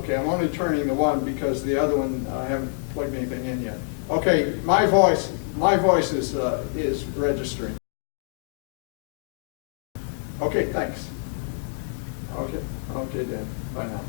Okay, I'm only turning the one because the other one, I haven't plugged anything in yet. Okay, my voice is registering. Okay, thanks. Okay, Dan. Bye now.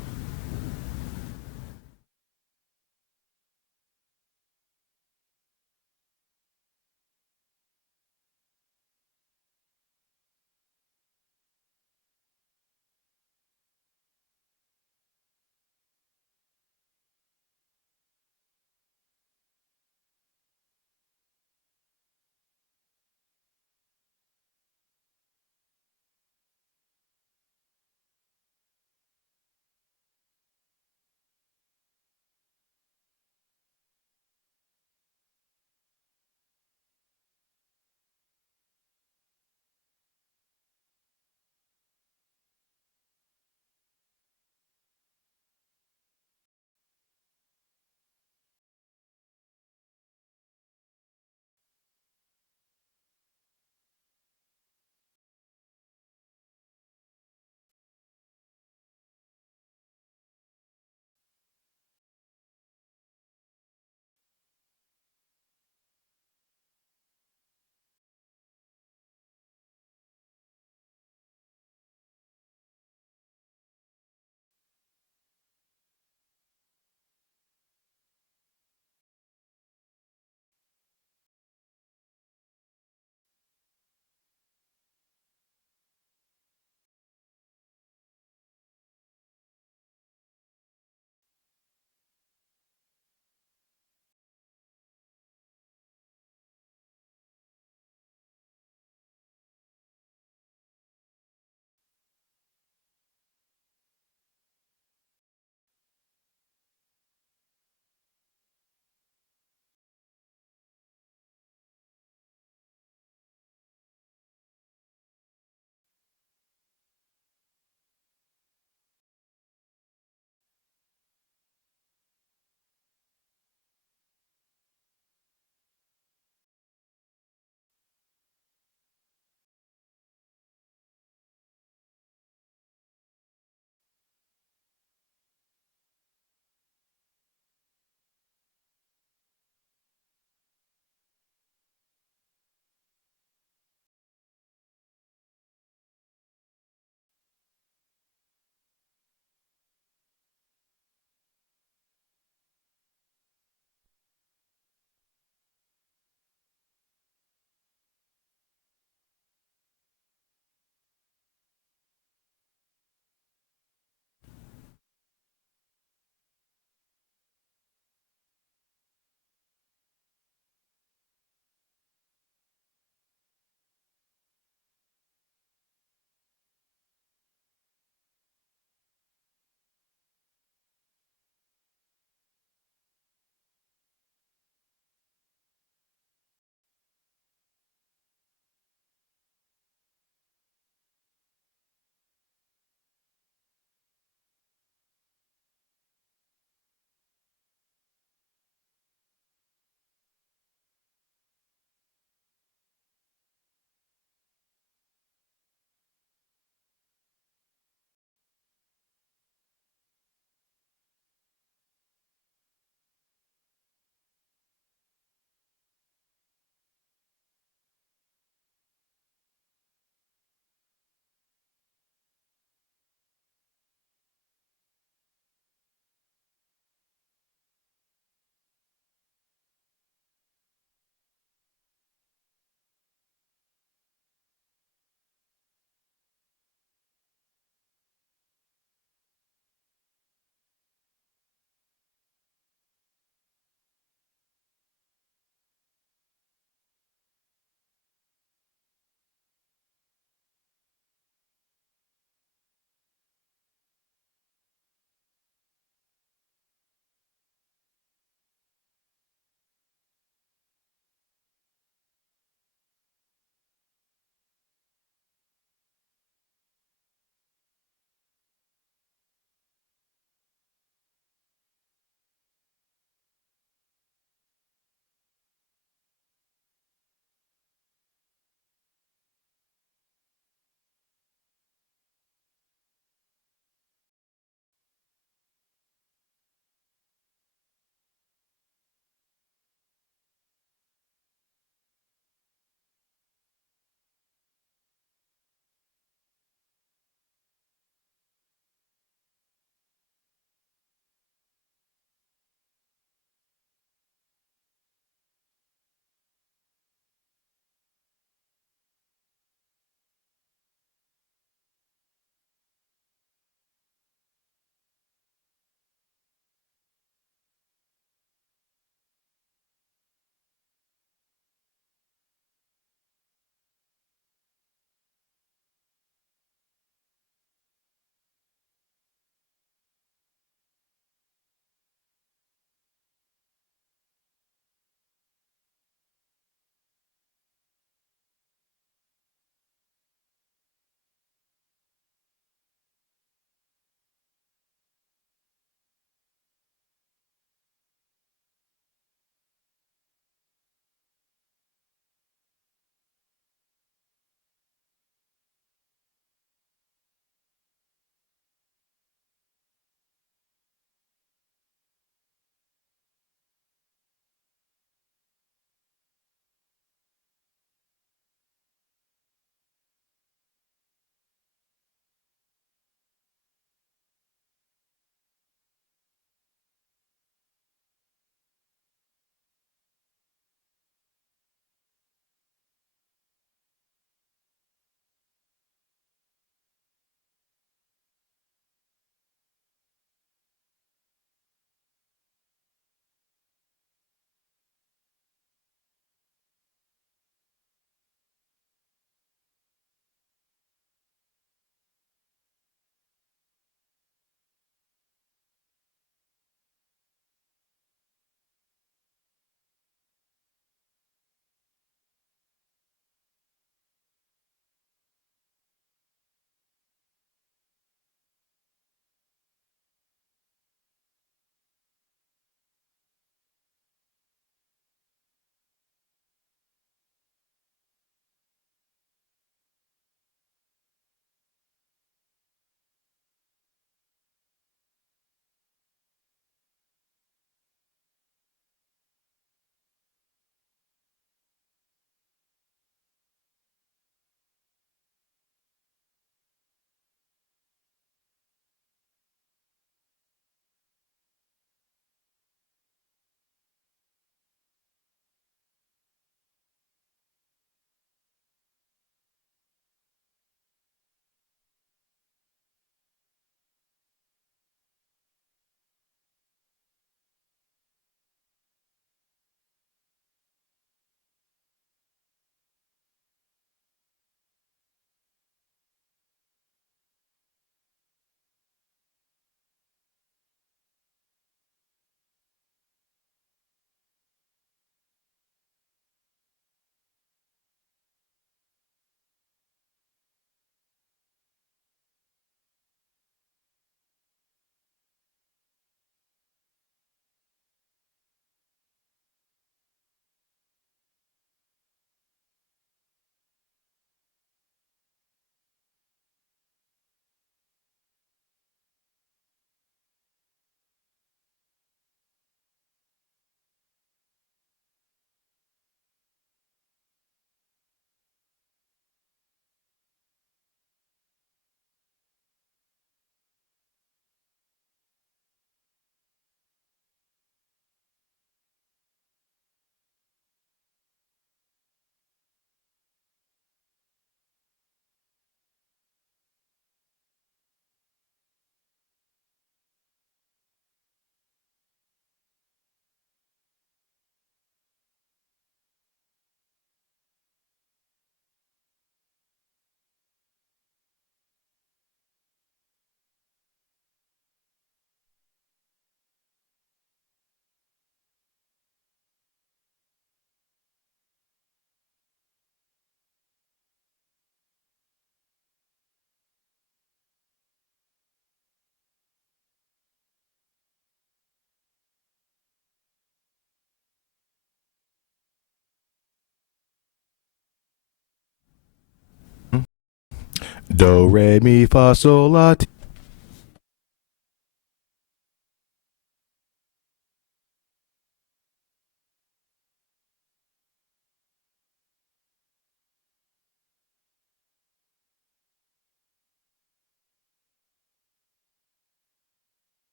Do, re, mi, fa, sol, la, ti.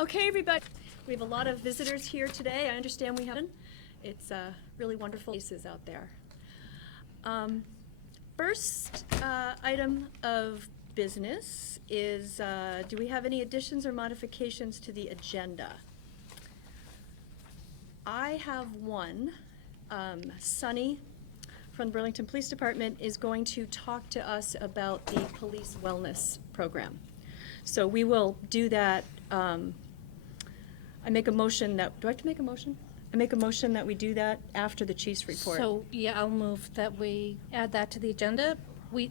Okay, everybody. We have a lot of visitors here today. I understand we have. It's really wonderful places out there. First item of business is, do we have any additions or modifications to the agenda? I have one. Sunny from the Burlington Police Department is going to talk to us about the police wellness program. So we will do that. I make a motion that, do I have to make a motion? I make a motion that we do that after the chief's report. So, yeah, I'll move that we add that to the agenda.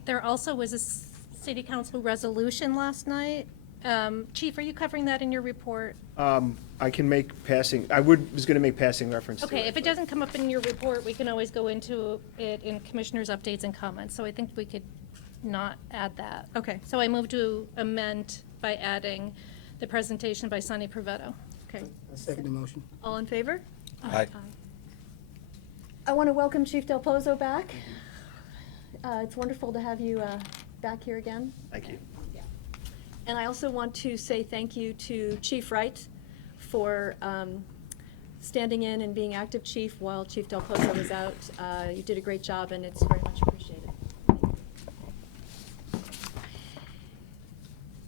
There also was a city council resolution last night. Chief, are you covering that in your report? I can make passing, was going to make passing reference to it. Okay, if it doesn't come up in your report, we can always go into it in commissioners' updates and comments. So I think we could not add that. Okay. So I move to amend by adding the presentation by Sonny Provetto. Okay. I second the motion. All in favor? Aye. I want to welcome Chief Del Pozo back. It's wonderful to have you back here again. Thank you. And I also want to say thank you to Chief Wright for standing in and being active chief while Chief Del Pozo was out. You did a great job, and it's very much appreciated.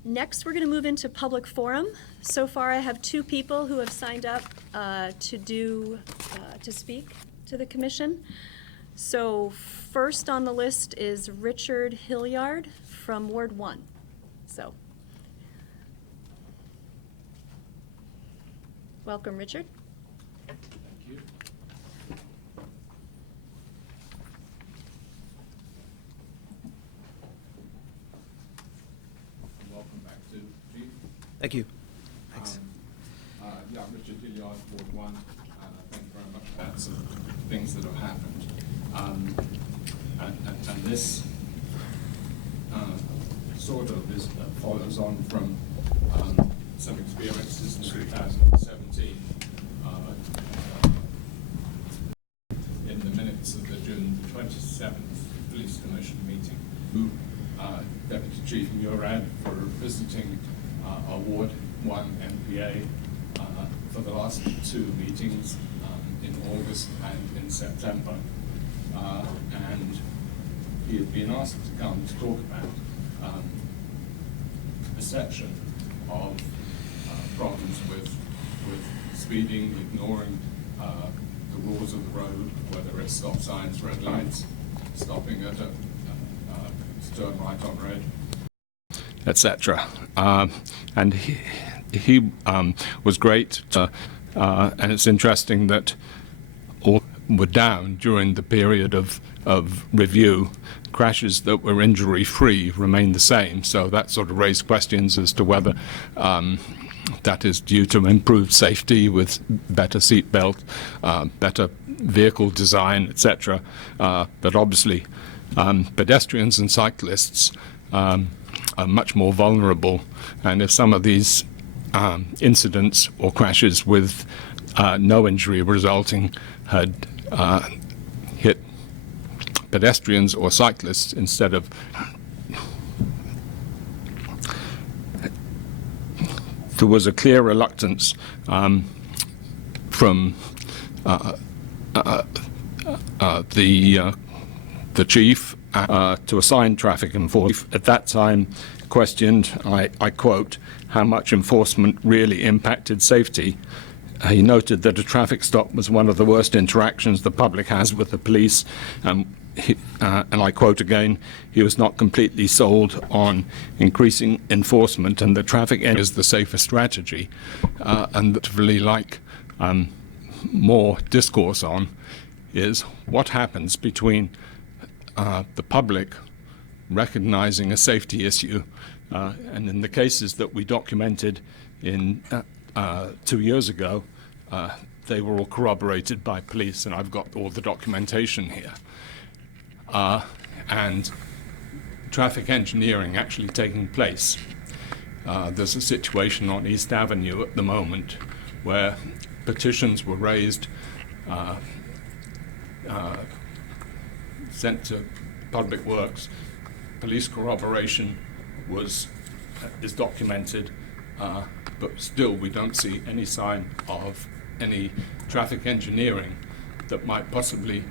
Next, we're going to move into public forum. So far, I have 2 people who have signed up to speak to the commission. So first on the list is Richard Hilliard from Ward 1. So, welcome, Richard. Thank you. And welcome back to Chief. Thank you. Thanks. Yeah, Richard Hilliard, Ward 1. Thank you very much. That's things that have happened. And this sort of is, follows on from some experiences in 2017 in the minutes of the June 27th Police Commission meeting. Deputy Chief Murad for visiting our Ward 1 MPA for the last 2 meetings in August and in September. And he had been asked to come to talk about a section of problems with speeding, ignoring the rules of the road, whether it's stop signs, red lights, stopping at a turn right on red, etc. And he was great, and it's interesting that all were down during the period of review. Crashes that were injury-free remained the same, so that sort of raised questions as to whether that is due to improved safety with better seatbelt, better vehicle design, etc. But obviously, pedestrians and cyclists are much more vulnerable, and if some of these incidents or crashes with no injury resulting had hit pedestrians or cyclists instead of there was a clear reluctance from the chief to assign traffic enforcement. At that time, questioned, I quote, how much enforcement really impacted safety. He noted that a traffic stop was one of the worst interactions the public has with the police. And I quote again, he was not completely sold on increasing enforcement, and the traffic end is the safer strategy. And that really like more discourse on is what happens between the public recognizing a safety issue, and in the cases that we documented in 2 years ago, they were all corroborated by police, and I've got all the documentation here. And traffic engineering actually taking place. There's a situation on East Avenue at the moment where petitions were raised, sent to Public Works. Police corroboration is documented, but still we don't see any sign of any traffic engineering that might possibly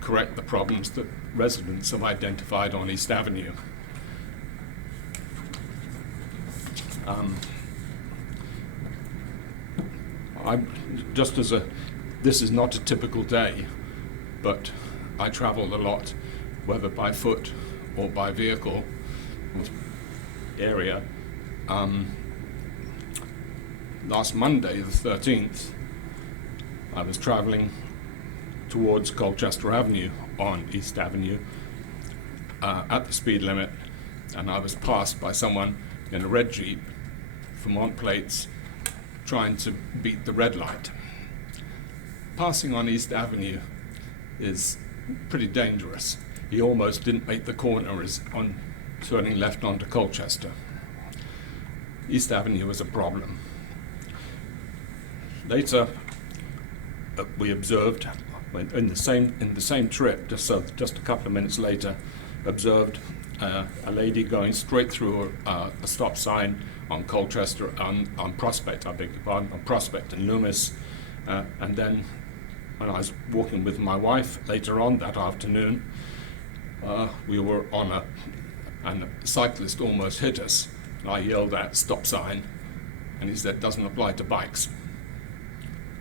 correct the problems that residents have identified on East Avenue. This is not a typical day, but I travel a lot, whether by foot or by vehicle area. Last Monday, the 13th, I was traveling towards Colchester Avenue on East Avenue at the speed limit, and I was passed by someone in a red Jeep, Vermont plates, trying to beat the red light. Passing on East Avenue is pretty dangerous. He almost didn't make the corner as on turning left onto Colchester. East Avenue is a problem. Later, we observed in the same trip, just a couple of minutes later, observed a lady going straight through a stop sign on Colchester on Prospect, I beg your pardon, on Prospect and Loomis, and then when I was walking with my wife later on that afternoon, we were on and a cyclist almost hit us. I yelled out, "Stop sign," and he said, "Doesn't apply to bikes,"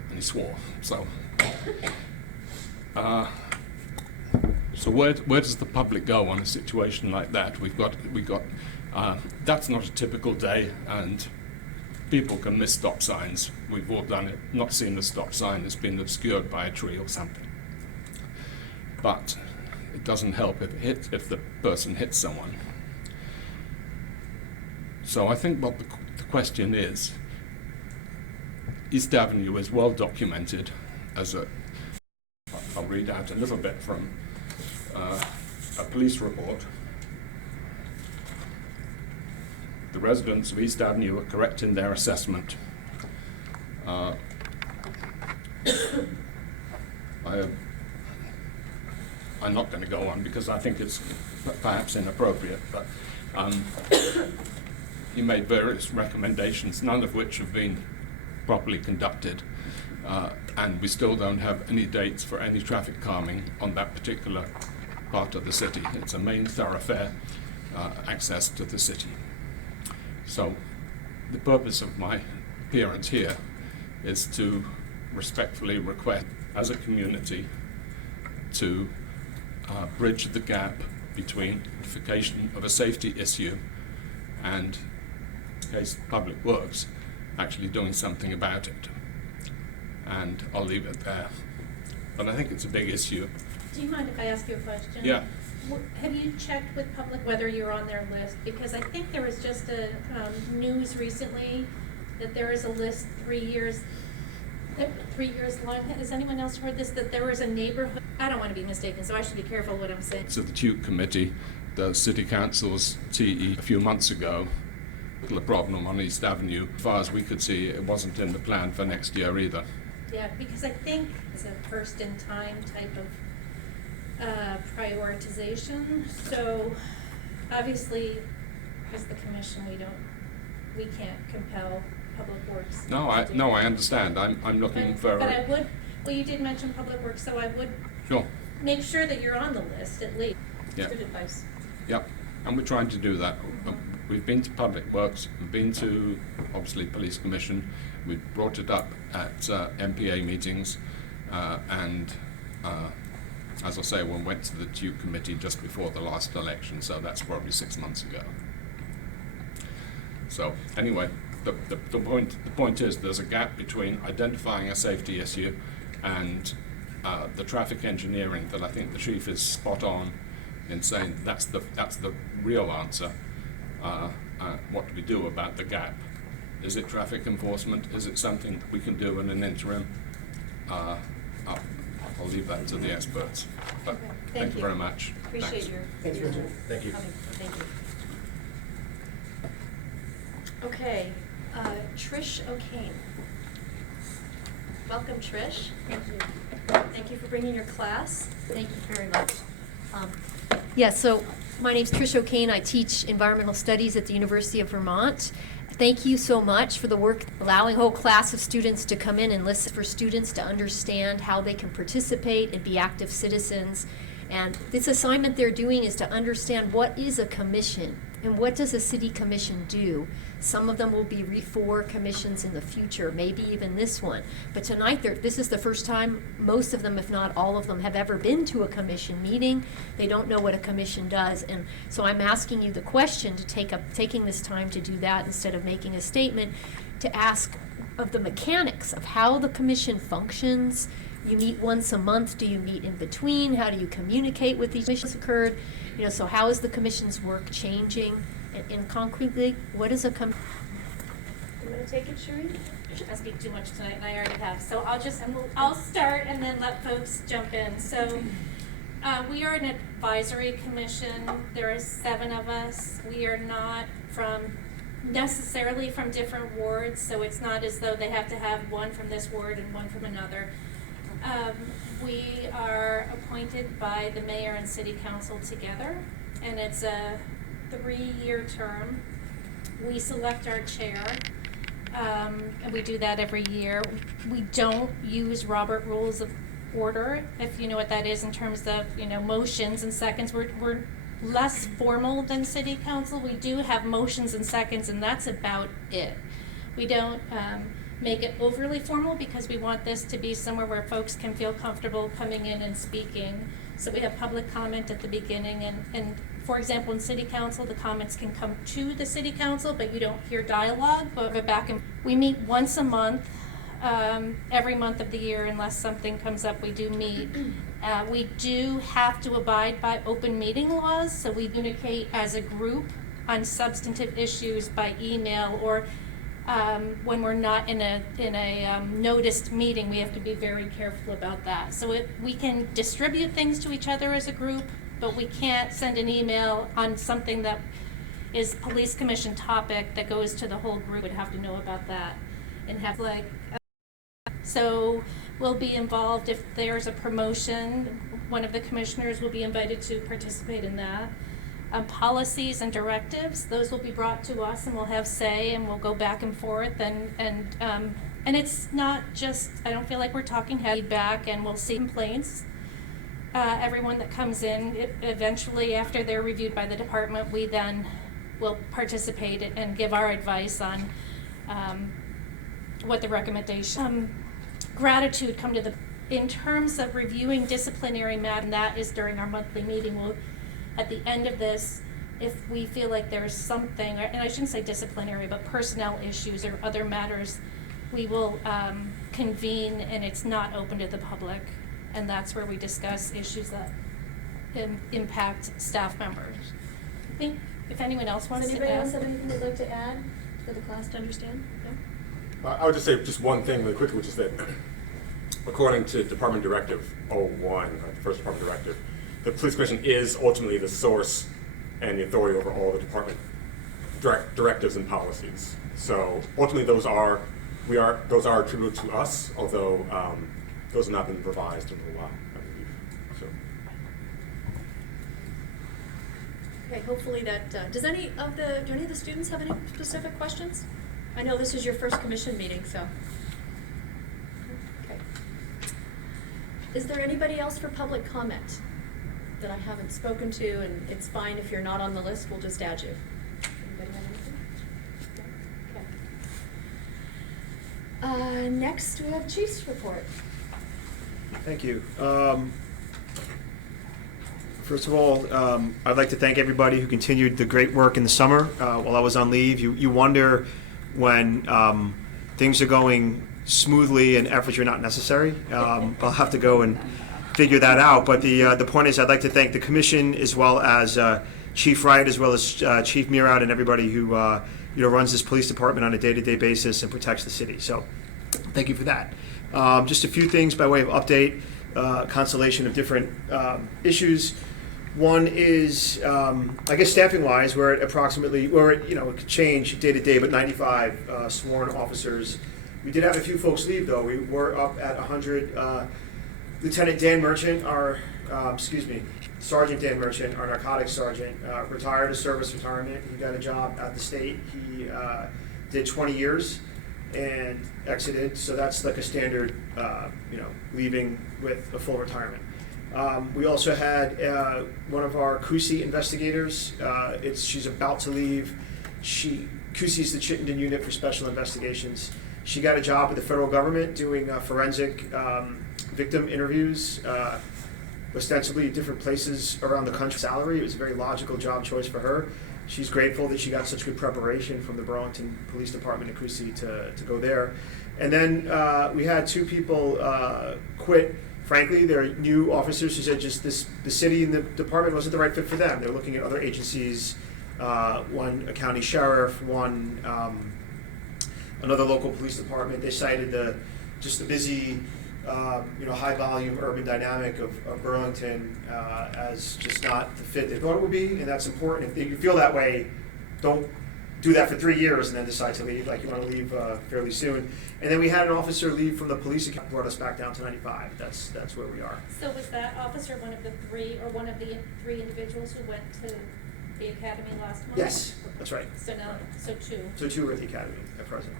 and he swore. So where does the public go on a situation like that? We got that's not a typical day, and people can miss stop signs. We've all done it, not seen the stop sign that's been obscured by a tree or something. But it doesn't help if the person hits someone. So I think what the question is, East Avenue is well documented as I'll read out a little bit from a police report. The residents of East Avenue are correct in their assessment. I'm not going to go on because I think it's perhaps inappropriate, but he made various recommendations, none of which have been properly conducted, and we still don't have any dates for any traffic calming on that particular part of the city. It's a main thoroughfare access to the city. So the purpose of my appearance here is to respectfully request, as a community, to bridge the gap between identification of a safety issue and, in the case of Public Works, actually doing something about it. And I'll leave it there. But I think it's a big issue. Do you mind if I ask you a question? Yeah. Have you checked with public whether you're on their list? Because I think there was just a news recently that there is a list 3 years long. Has anyone else heard this? That there was a neighborhood, I don't want to be mistaken, so I should be careful what I'm saying. So the TUC committee, the City Council's TE a few months ago, the problem on East Avenue, as far as we could see, it wasn't in the plan for next year either. Yeah, because I think it's a first in time type of prioritization. So obviously, as the commission, we can't compel Public Works. No, I understand. I'm looking for. But I would. Well, you did mention Public Works, so I would. Sure. Make sure that you're on the list at least. Yeah. Good advice. Yep, and we're trying to do that. We've been to Public Works, we've been to, obviously, Police Commission. We've brought it up at MPA meetings, and as I say, we went to the TUC committee just before the last election, so that's probably 6 months ago. So anyway, the point is there's a gap between identifying a safety issue and the traffic engineering that I think the chief is spot on in saying that's the real answer. What do we do about the gap? Is it traffic enforcement? Is it something we can do in an interim? I'll leave that to the experts. But Okay, thank you very much. Appreciate Thanks. your. Thanks, Richard. Thank you. Coming. Thank you. Okay, Trish O'Kane. Welcome, Trish. Thank you. Thank you for bringing your class. Thank you very much. Yeah, so my name's Trish O'Kane. I teach environmental studies at the University of Vermont, Thank you so much for the work, allowing a whole class of students to come in and listen, for students to understand how they can participate and be active citizens. And this assignment they're doing is to understand what is a commission and what does a city commission do. Some of them will be for commissions in the future, maybe even this one. But tonight, this is the first time most of them, if not all of them, have ever been to a commission meeting. They don't know what a commission does. And so I'm asking you the question to taking this time to do that instead of making a statement, to ask of the mechanics of how the commission functions. You meet once a month. Do you meet in between? How do you communicate with these commissions occurred? So how is the commission's work changing? And concretely, what is a commission? You want to take it, Sheree? I speak too much tonight, and I already have. So I'll start and then let folks jump in. So we are an advisory commission. There are 7 of us. We are not necessarily from different wards, so it's not as though they have to have one from this ward and one from another. We are appointed by the mayor and city council together, and it's a 3-year term. We select our chair, and we do that every year. We don't use Robert Rules of Order, if you know what that is in terms of, motions and seconds. We're less formal than city council. We do have motions and seconds, and that's about it. We don't make it overly formal because we want this to be somewhere where folks can feel comfortable coming in and speaking. So we have public comment at the beginning, and for example, in city council, the comments can come to the city council, but you don't hear dialogue, but back and we meet once a month, every month of the year, unless something comes up, we do meet. We do have to abide by open meeting laws, so we communicate as a group on substantive issues by email, or when we're not in a noticed meeting, we have to be very careful about that. So we can distribute things to each other as a group, but we can't send an email on something that is police commission topic that goes to the whole group. Would have to know about that and have so we'll be involved if there's a promotion. One of the commissioners will be invited to participate in that. Policies and directives, those will be brought to us, and we'll have say, and we'll go back and forth, and it's not just, I don't feel like we're talking feedback, and we'll see complaints. Everyone that comes in, eventually after they're reviewed by the department, we then will participate and give our advice on what the recommendation. Gratitude come to the, in terms of reviewing disciplinary matter, and that is during our monthly meeting. We'll, at the end of this, if we feel like there's something, and I shouldn't say disciplinary, but personnel issues or other matters, we will convene, and it's not open to the public. And that's where we discuss issues that impact staff members. I think if anyone else wants to add. Does anybody else have anything they'd like to add for the class to understand? No? I would just say just one thing really quickly, which is that according to Department Directive 01, the first Department Directive, the Police Commission is ultimately the source and the authority over all the department directives and policies. So ultimately those are attributed to us, although those have not been revised in a while, I believe. So. Okay, hopefully that, do any of the students have any specific questions? I know this is your first commission meeting, so. Okay. Is there anybody else for public comment that I haven't spoken to? And it's fine if you're not on the list, we'll just add you. Anybody have anything? Okay. Next we have Chief's report. Thank you. First of all, I'd like to thank everybody who continued the great work in the summer while I was on leave. You wonder when things are going smoothly and efforts are not necessary. I'll have to go and figure that out. But the point is, I'd like to thank the commission as well as Chief Wright, as well as Chief Murad, and everybody who runs this police department on a day-to-day basis and protects the city. So thank you for that. Just a few things by way of update, constellation of different issues. One is, I guess staffing-wise, we're at approximately, it could change day to day, but 95 sworn officers. We did have a few folks leave, though. We were up at 100. Lieutenant Dan Merchant, Sergeant Dan Merchant, our narcotics sergeant, retired, a service retirement. He got a job at the state. He did 20 years and exited, so that's like a standard, leaving with a full retirement. We also had one of our CUSI investigators. She's about to leave. CUSI's the Chittenden Unit for Special Investigations. She got a job with the federal government doing forensic victim interviews, ostensibly at different places around the country. Salary, it was a very logical job choice for her. She's grateful that she got such good preparation from the Burlington Police Department and CUSI to go there. And then we had two people quit. Frankly, they're new officers who said just the city and the department wasn't the right fit for them. They're looking at other agencies, one a county sheriff, one another local police department. They cited the busy, high volume urban dynamic of Burlington as just not the fit they thought it would be, and that's important. If you feel that way, don't do that for 3 years and then decide to leave, like you want to leave fairly soon. And then we had an officer leave from the police account, brought us back down to 95. That's where we are. So was that officer one of the three individuals who went to the academy last month? Yes, that's right. So now, two. So two are at the academy at present.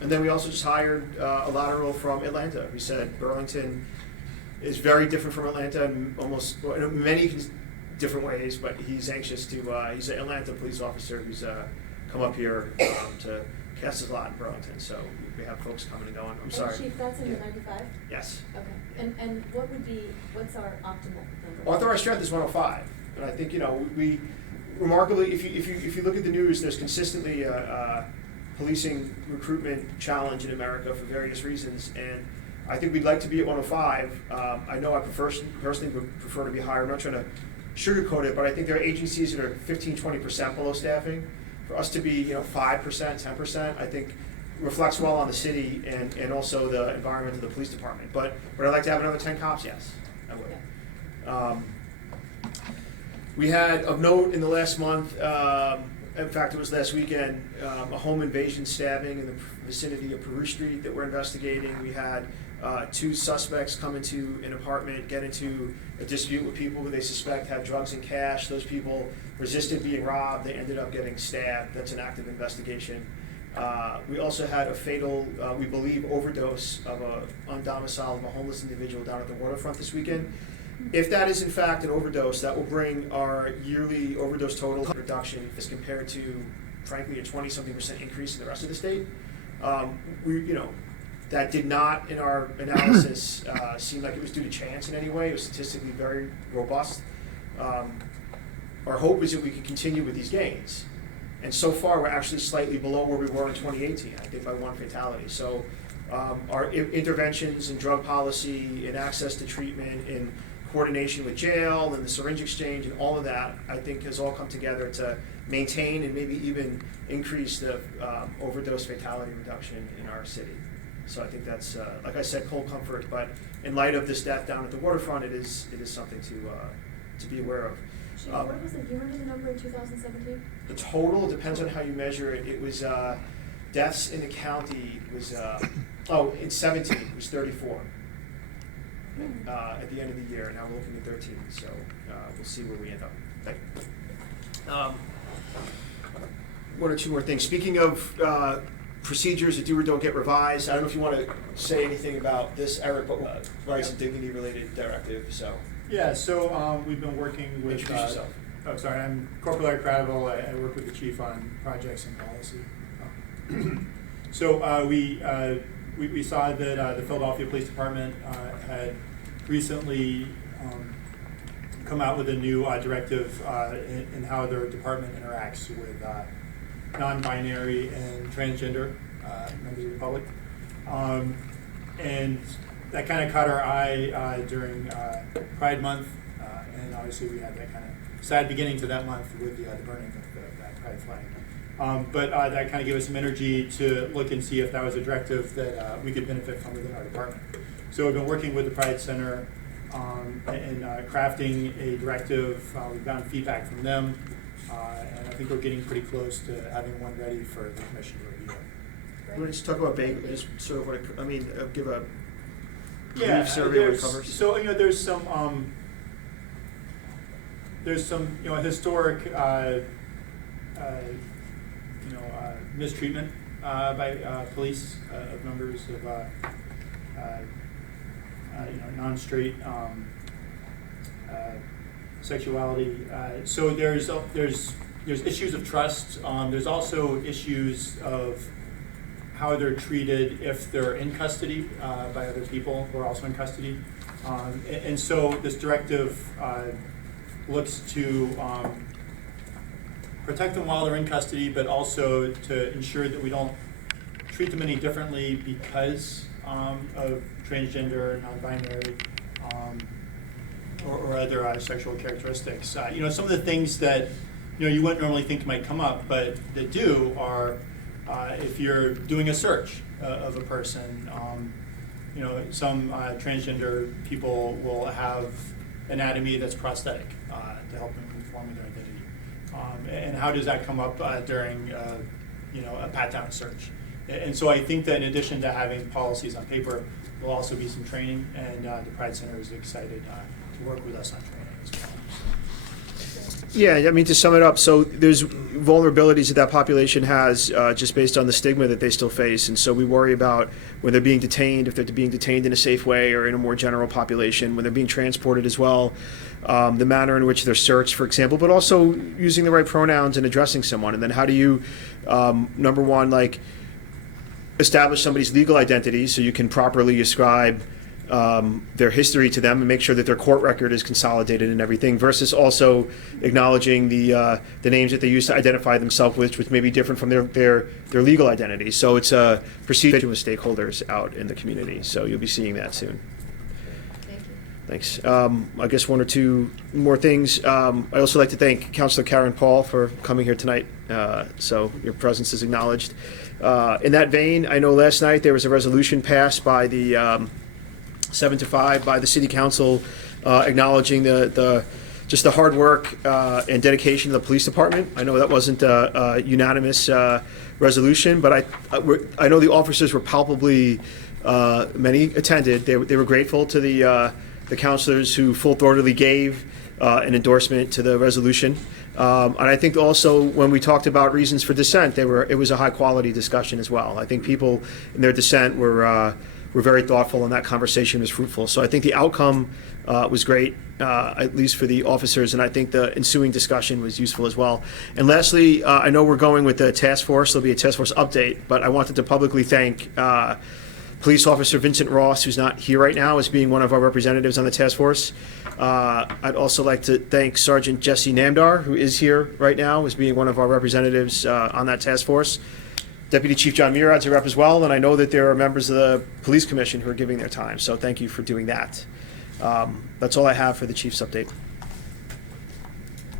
And then we also just hired a lateral from Atlanta. We said Burlington is very different from Atlanta in many different ways, but he's anxious to, he's an Atlanta police officer who's come up here to cast his lot in Burlington. So we have folks coming and going. I'm sorry. And Chief, that's in the 95? Yes. Okay. And what's our optimal number? Authorized strength is 105. And I think, we remarkably, if you look at the news, there's consistently a policing recruitment challenge in America for various reasons, and I think we'd like to be at 105. I know I personally would prefer to be higher. I'm not trying to sugarcoat it, but I think there are agencies that are 15-20% below staffing. For us to be 5%, 10%, I think reflects well on the city and also the environment of the police department. But would I like to have another 10 cops? Yes, I would. We had, of note, in the last month, in fact, it was last weekend, a home invasion stabbing in the vicinity of Peru Street that we're investigating. We had 2 suspects come into an apartment, get into a dispute with people who they suspect had drugs and cash. Those people resisted being robbed. They ended up getting stabbed. That's an active investigation. We also had a fatal, we believe, overdose of an undomiciled, a homeless individual down at the waterfront this weekend. If that is in fact an overdose, that will bring our yearly overdose total reduction as compared to, frankly, a 20-something% increase in the rest of the state. That did not, in our analysis, seem like it was due to chance in any way. It was statistically very robust. Our hope is that we can continue with these gains. And so far, we're actually slightly below where we were in 2018, I think by 1 fatality. So our interventions in drug policy, in access to treatment, in coordination with jail and the syringe exchange and all of that, I think has all come together to maintain and maybe even increase the overdose fatality reduction in our city. So I think that's, like I said, cold comfort, but in light of this death down at the waterfront, it is something to be aware of. Chief, what was it? Do you remember the number in 2017? The total depends on how you measure it. It was deaths in the county was in 17 it was 34 at the end of the year. Now we're looking at 13, so we'll see where we end up. Thank you. One or two more things. Speaking of procedures that do or don't get revised, I don't know if you want to say anything about this, Eric, but rights and dignity related directive. So yeah, so we've been working with. Introduce yourself. Oh, sorry, I'm Corporal Eric Cradible. I work with the chief on projects and policy. So we saw that the Philadelphia Police Department had recently come out with a new directive in how their department interacts with non-binary and transgender members of the public. And that kind of caught our eye during Pride Month, and obviously we had that kind of sad beginning to that month with the burning of that Pride flag. But that kind of gave us some energy to look and see if that was a directive that we could benefit from within our department. So we've been working with the Pride Center and crafting a directive. We've gotten feedback from them, and I think we're getting pretty close to having one ready for the commission to review. You want to just talk about just sort of what give a Yeah, brief survey of what it covers? So there's some historic mistreatment by police of members of non-straight sexuality. So there's issues of trust. There's also issues of how they're treated if they're in custody by other people who are also in custody. And so this directive looks to protect them while they're in custody, but also to ensure that we don't treat them any differently because of transgender, non-binary, or other sexual characteristics. Some of the things that you wouldn't normally think might come up, but that do are if you're doing a search of a person, some transgender people will have anatomy that's prosthetic to help them conform with their identity. And how does that come up during a pat-down search? And so I think that in addition to having policies on paper, there'll also be some training, and the Pride Center is excited to work with us on training as well. Yeah, I mean, to sum it up, so there's vulnerabilities that population has just based on the stigma that they still face, and so we worry about when they're being detained, if they're being detained in a safe way or in a more general population, when they're being transported as well, the manner in which they're searched, for example, but also using the right pronouns and addressing someone. And then how do you, number one, establish somebody's legal identity so you can properly ascribe their history to them and make sure that their court record is consolidated and everything, versus also acknowledging the names that they use to identify themselves with, which may be different from their legal identity. So it's a procedure with stakeholders out in the community. So you'll be seeing that soon. Thank you. Thanks. I guess one or two more things. I also like to thank Councilor Karen Paul for coming here tonight. So your presence is acknowledged. In that vein, I know last night there was a resolution passed by the 7-5 by the City Council acknowledging the hard work and dedication of the police department. I know that wasn't a unanimous resolution, but I know the officers were palpably, many attended. They were grateful to the councilors who full-throatedly gave an endorsement to the resolution. And I think also when we talked about reasons for dissent, it was a high-quality discussion as well. I think people in their dissent were very thoughtful, and that conversation was fruitful. So I think the outcome was great, at least for the officers, and I think the ensuing discussion was useful as well. And lastly, I know we're going with the task force. There'll be a task force update, but I wanted to publicly thank Police Officer Vincent Ross, who's not here right now, as being one of our representatives on the task force. I'd also like to thank Sergeant Jesse Namdar, who is here right now, as being one of our representatives on that task force. Deputy Chief John Murad's a rep as well, and I know that there are members of the Police Commission who are giving their time, so thank you for doing that. That's all I have for the Chief's update.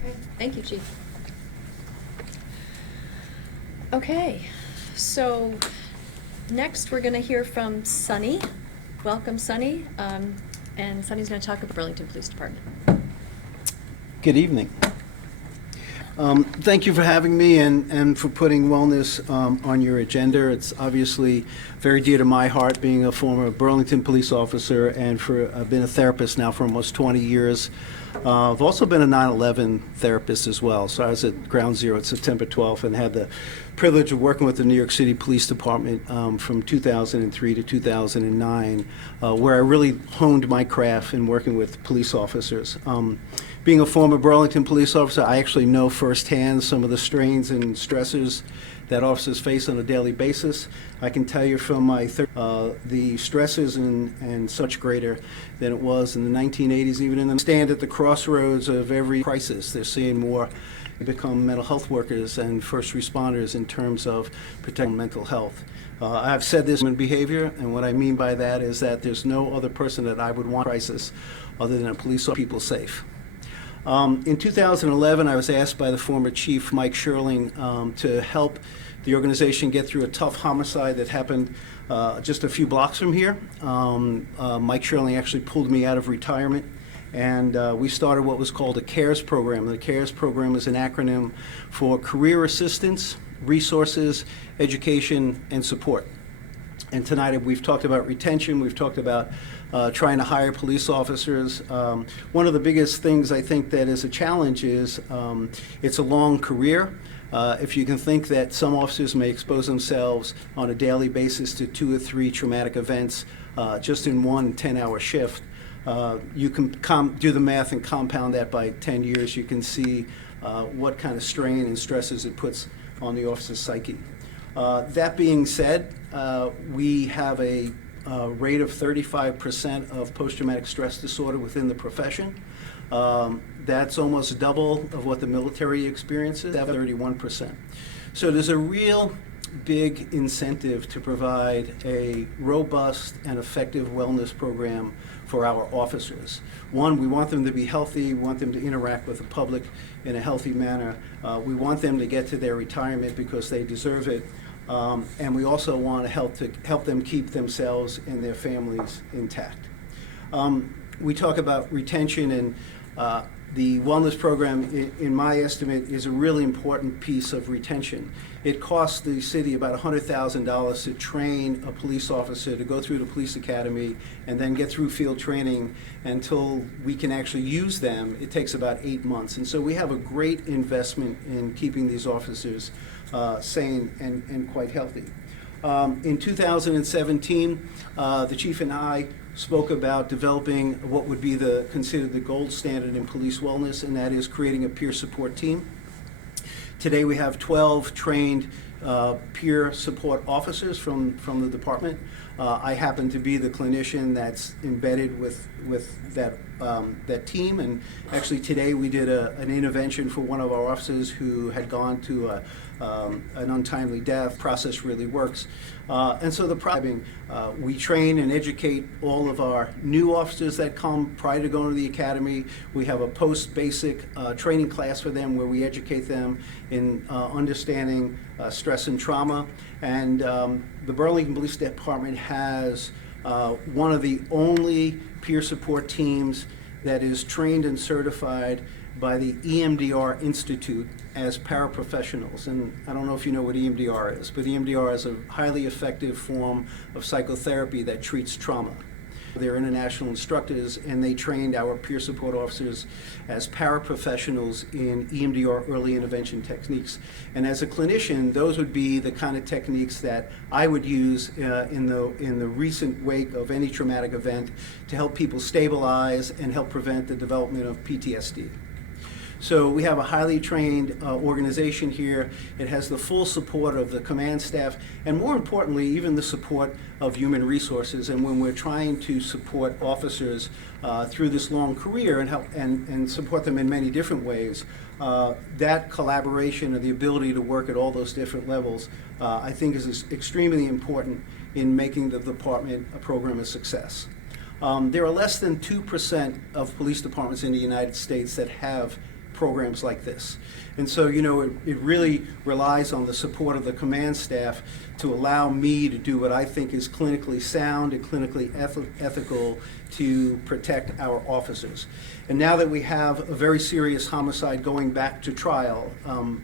Okay. Thank you, Chief. Okay, so next we're going to hear from Sunny. Welcome, Sunny. And Sunny's going to talk about Burlington Police Department. Good evening. Thank you for having me and for putting wellness on your agenda. It's obviously very dear to my heart, being a former Burlington police officer, and I've been a therapist now for almost 20 years. I've also been a 9/11 therapist as well. So I was at Ground Zero at September 12th and had the privilege of working with the New York City Police Department from 2003 to 2009, where I really honed my craft in working with police officers. Being a former Burlington police officer, I actually know firsthand some of the strains and stressors that officers face on a daily basis. I can tell you from my the stresses and such greater than it was in the 1980s, even in the stand at the crossroads of every crisis. They're seeing more become mental health workers and first responders in terms of protecting mental health. I've said this in behavior, and what I mean by that is that there's no other person that I would want in crisis other than a police officer, people safe. In 2011, I was asked by the former chief, Mike Sherling, to help the organization get through a tough homicide that happened just a few blocks from here. Mike Sherling actually pulled me out of retirement, and we started what was called a CARES program. The CARES program is an acronym for Career Assistance, Resources, Education, and Support. And tonight we've talked about retention, we've talked about trying to hire police officers. One of the biggest things I think that is a challenge is it's a long career. If you can think that some officers may expose themselves on a daily basis to 2 or 3 traumatic events just in one 10-hour shift, you can do the math and compound that by 10 years. You can see what kind of strain and stresses it puts on the officer's psyche. That being said, we have a rate of 35% of post-traumatic stress disorder within the profession. That's almost double of what the military experiences, 31%. So there's a real big incentive to provide a robust and effective wellness program for our officers. One, we want them to be healthy, we want them to interact with the public in a healthy manner. We want them to get to their retirement because they deserve it. And we also want to help them keep themselves and their families intact. We talk about retention, and the wellness program, in my estimate, is a really important piece of retention. It costs the city about $100,000 to train a police officer to go through the police academy and then get through field training until we can actually use them. It takes about 8 months. And so we have a great investment in keeping these officers sane and quite healthy. In 2017, the chief and I spoke about developing what would be considered the gold standard in police wellness, and that is creating a peer support team. Today we have 12 trained peer support officers from the department. I happen to be the clinician that's embedded with that team, and actually today we did an intervention for one of our officers who had gone to an untimely death. Process really works. And so we train and educate all of our new officers that come prior to going to the academy. We have a post-basic training class for them where we educate them in understanding stress and trauma. And the Burlington Police Department has one of the only peer support teams that is trained and certified by the EMDR Institute as paraprofessionals. And I don't know if you know what EMDR is, but EMDR is a highly effective form of psychotherapy that treats trauma. They're international instructors, and they trained our peer support officers as paraprofessionals in EMDR early intervention techniques. And as a clinician, those would be the kind of techniques that I would use in the recent wake of any traumatic event to help people stabilize and help prevent the development of PTSD. So we have a highly trained organization here. It has the full support of the command staff, and more importantly, even the support of human resources. And when we're trying to support officers through this long career and help and support them in many different ways, that collaboration and the ability to work at all those different levels, I think is extremely important in making the department a program a success. There are less than 2% of police departments in the United States that have programs like this. And so, it really relies on the support of the command staff to allow me to do what I think is clinically sound and clinically ethical to protect our officers. And now that we have a very serious homicide going back to trial,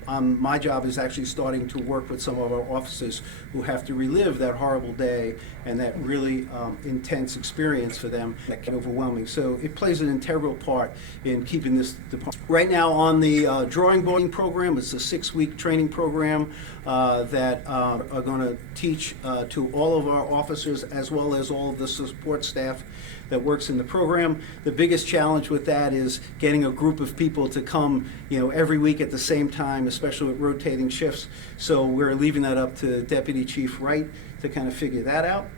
my job is actually starting to work with some of our officers who have to relive that horrible day and that really intense experience for them that can be overwhelming. So it plays an integral part in keeping this department. Right now on the drawing board program, it's a 6-week training program that are going to teach to all of our officers as well as all of the support staff that works in the program. The biggest challenge with that is getting a group of people to come, every week at the same time, especially with rotating shifts. So we're leaving that up to Deputy Chief Wright to kind of figure that out.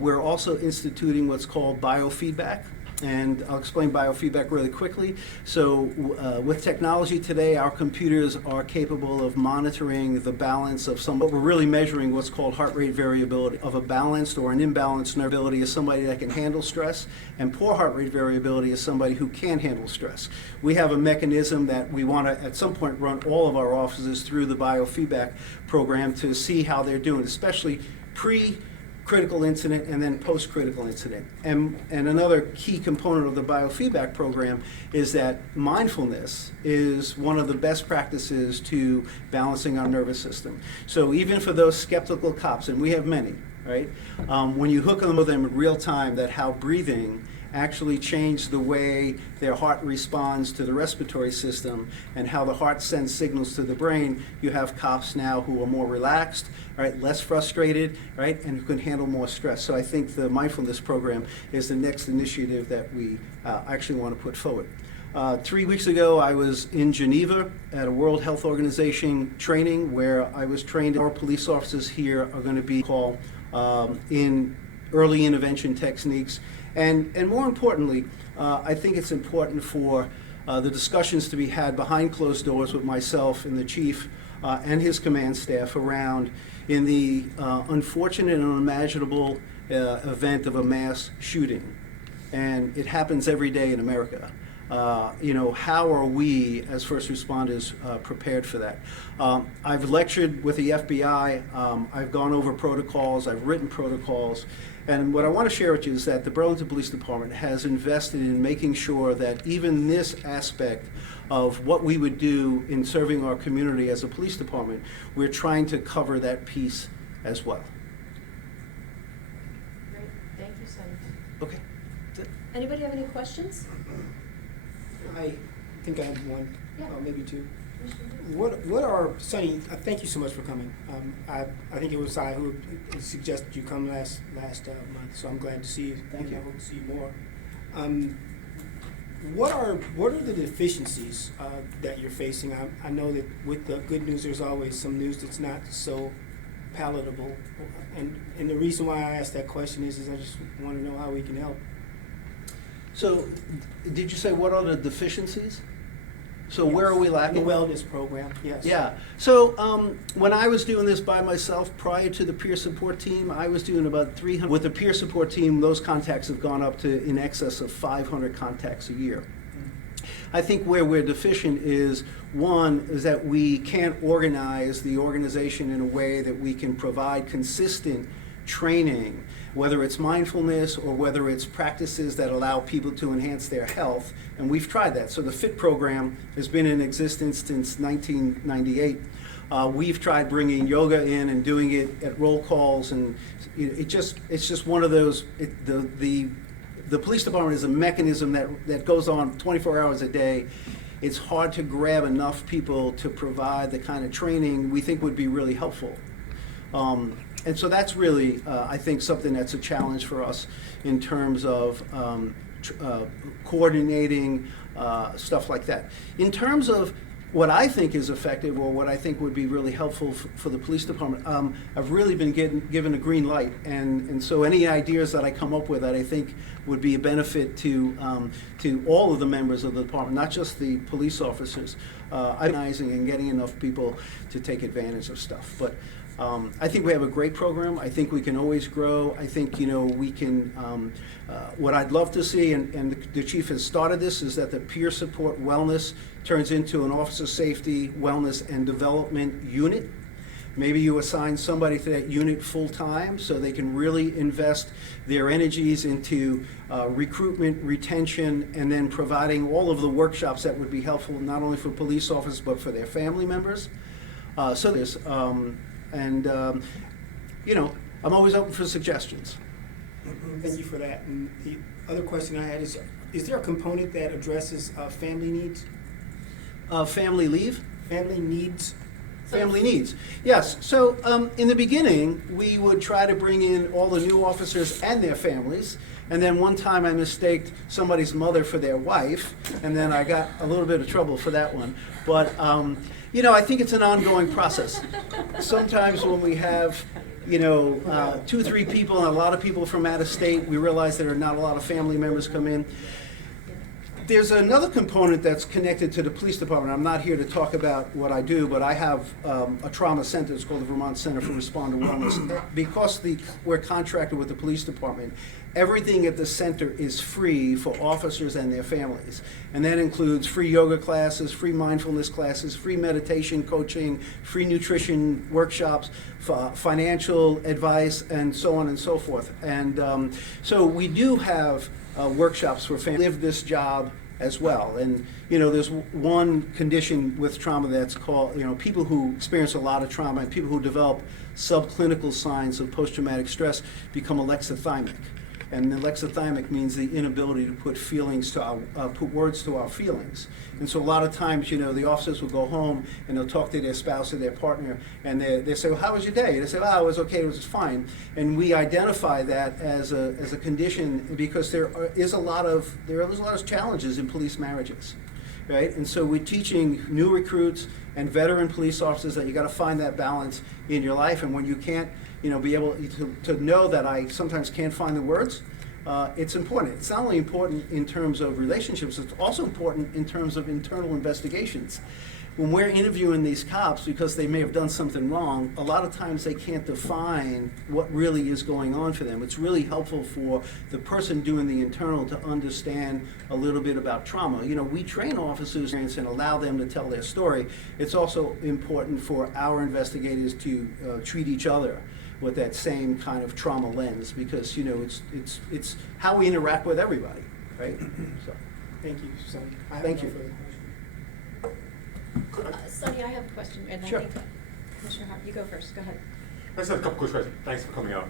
We're also instituting what's called biofeedback. And I'll explain biofeedback really quickly. So with technology today, our computers are capable of monitoring the balance of but we're really measuring what's called heart rate variability. Of a balanced or an imbalanced nerve ability is somebody that can handle stress, and poor heart rate variability is somebody who can't handle stress. We have a mechanism that we want to, at some point, run all of our officers through the biofeedback program to see how they're doing, especially pre-critical incident and then post-critical incident. And another key component of the biofeedback program is that mindfulness is one of the best practices to balancing our nervous system. So even for those skeptical cops, and we have many, right? When you hook them with them in real time, that how breathing actually change the way their heart responds to the respiratory system and how the heart sends signals to the brain, you have cops now who are more relaxed, right, less frustrated, right, and who can handle more stress. So I think the mindfulness program is the next initiative that we actually want to put forward. 3 weeks ago, I was in Geneva at a World Health Organization training where I was trained. Our police officers here are going to be called in early intervention techniques. And more importantly, I think it's important for the discussions to be had behind closed doors with myself and the chief and his command staff around in the unfortunate and unimaginable event of a mass shooting. And it happens every day in America. How are we as first responders prepared for that? I've lectured with the FBI, I've gone over protocols, I've written protocols, and what I want to share with you is that the Burlington Police Department has invested in making sure that even this aspect of what we would do in serving our community as a police department, we're trying to cover that piece as well. Great, thank you, Sonny. Okay. Anybody have any questions? I think I have one, Yeah. maybe two. What are, Sonny, thank you so much for coming. I think it was I who suggested you come last month, so I'm glad to see you. Thank you. I hope to see you more. What are the deficiencies that you're facing? I know that with the good news, there's always some news that's not so palatable. And the reason why I asked that question is I just want to know how we can help. So, did you say what are the deficiencies? So where are we lacking? The wellness program, yes. Yeah. So when I was doing this by myself prior to the peer support team, I was doing about 300. With the peer support team, those contacts have gone up to in excess of 500 contacts a year. I think where we're deficient is, one, is that we can't organize the organization in a way that we can provide consistent training, whether it's mindfulness or whether it's practices that allow people to enhance their health, and we've tried that. So the FIT program has been in existence since 1998. We've tried bringing yoga in and doing it at roll calls, and it's just one of those. The police department is a mechanism that goes on 24 hours a day. It's hard to grab enough people to provide the kind of training we think would be really helpful. And so that's really, I think, something that's a challenge for us in terms of coordinating stuff like that. In terms of what I think is effective or what I think would be really helpful for the police department, I've really been given a green light. And so any ideas that I come up with that I think would be a benefit to all of the members of the department, not just the police officers, organizing and getting enough people to take advantage of stuff. But I think we have a great program. I think we can always grow. I think, we can, what I'd love to see, and the chief has started this, is that the peer support wellness turns into an officer safety, wellness, and development unit. Maybe you assign somebody to that unit full-time so they can really invest their energies into recruitment, retention, and then providing all of the workshops that would be helpful not only for police officers but for their family members. I'm always open for suggestions. Thank you for that. And the other question I had is there a component that addresses family needs? Family leave? Family needs? Family needs, yes. So in the beginning, we would try to bring in all the new officers and their families. And then one time I mistaked somebody's mother for their wife, and then I got a little bit of trouble for that one. But I think it's an ongoing process. Sometimes when we have, 2 or 3 people and a lot of people from out of state, we realize there are not a lot of family members come in. There's another component that's connected to the police department. I'm not here to talk about what I do, but I have a trauma center. It's called the Vermont Center for Responder Wellness. Because we're contracted with the police department, everything at the center is free for officers and their families. And that includes free yoga classes, free mindfulness classes, free meditation coaching, free nutrition workshops, financial advice, and so on and so forth. And so we do have workshops for families live this job as well. And there's one condition with trauma that's called, people who experience a lot of trauma and people who develop subclinical signs of post-traumatic stress become alexithymic. And the lexithymic means the inability to put put words to our feelings. And so a lot of times, the officers will go home and they'll talk to their spouse or their partner, and they say, well, how was your day? They say, oh, it was okay, it was fine. And we identify that as a condition because there is a lot of challenges in police marriages, right? And so we're teaching new recruits and veteran police officers that you got to find that balance in your life. And when you can't, be able to know that I sometimes can't find the words, it's important. It's not only important in terms of relationships, it's also important in terms of internal investigations. When we're interviewing these cops because they may have done something wrong, a lot of times they can't define what really is going on for them. It's really helpful for the person doing the internal to understand a little bit about trauma. We train officers and allow them to tell their story. It's also important for our investigators to treat each other with that same kind of trauma lens, because it's how we interact with everybody, right? So, Thank you, Sonny. I have Thank no you. further questions. Sonny, I have a question, and Sure. I think Commissioner Hart, you go first. Go ahead. I just have a couple quick questions. Thanks for coming out.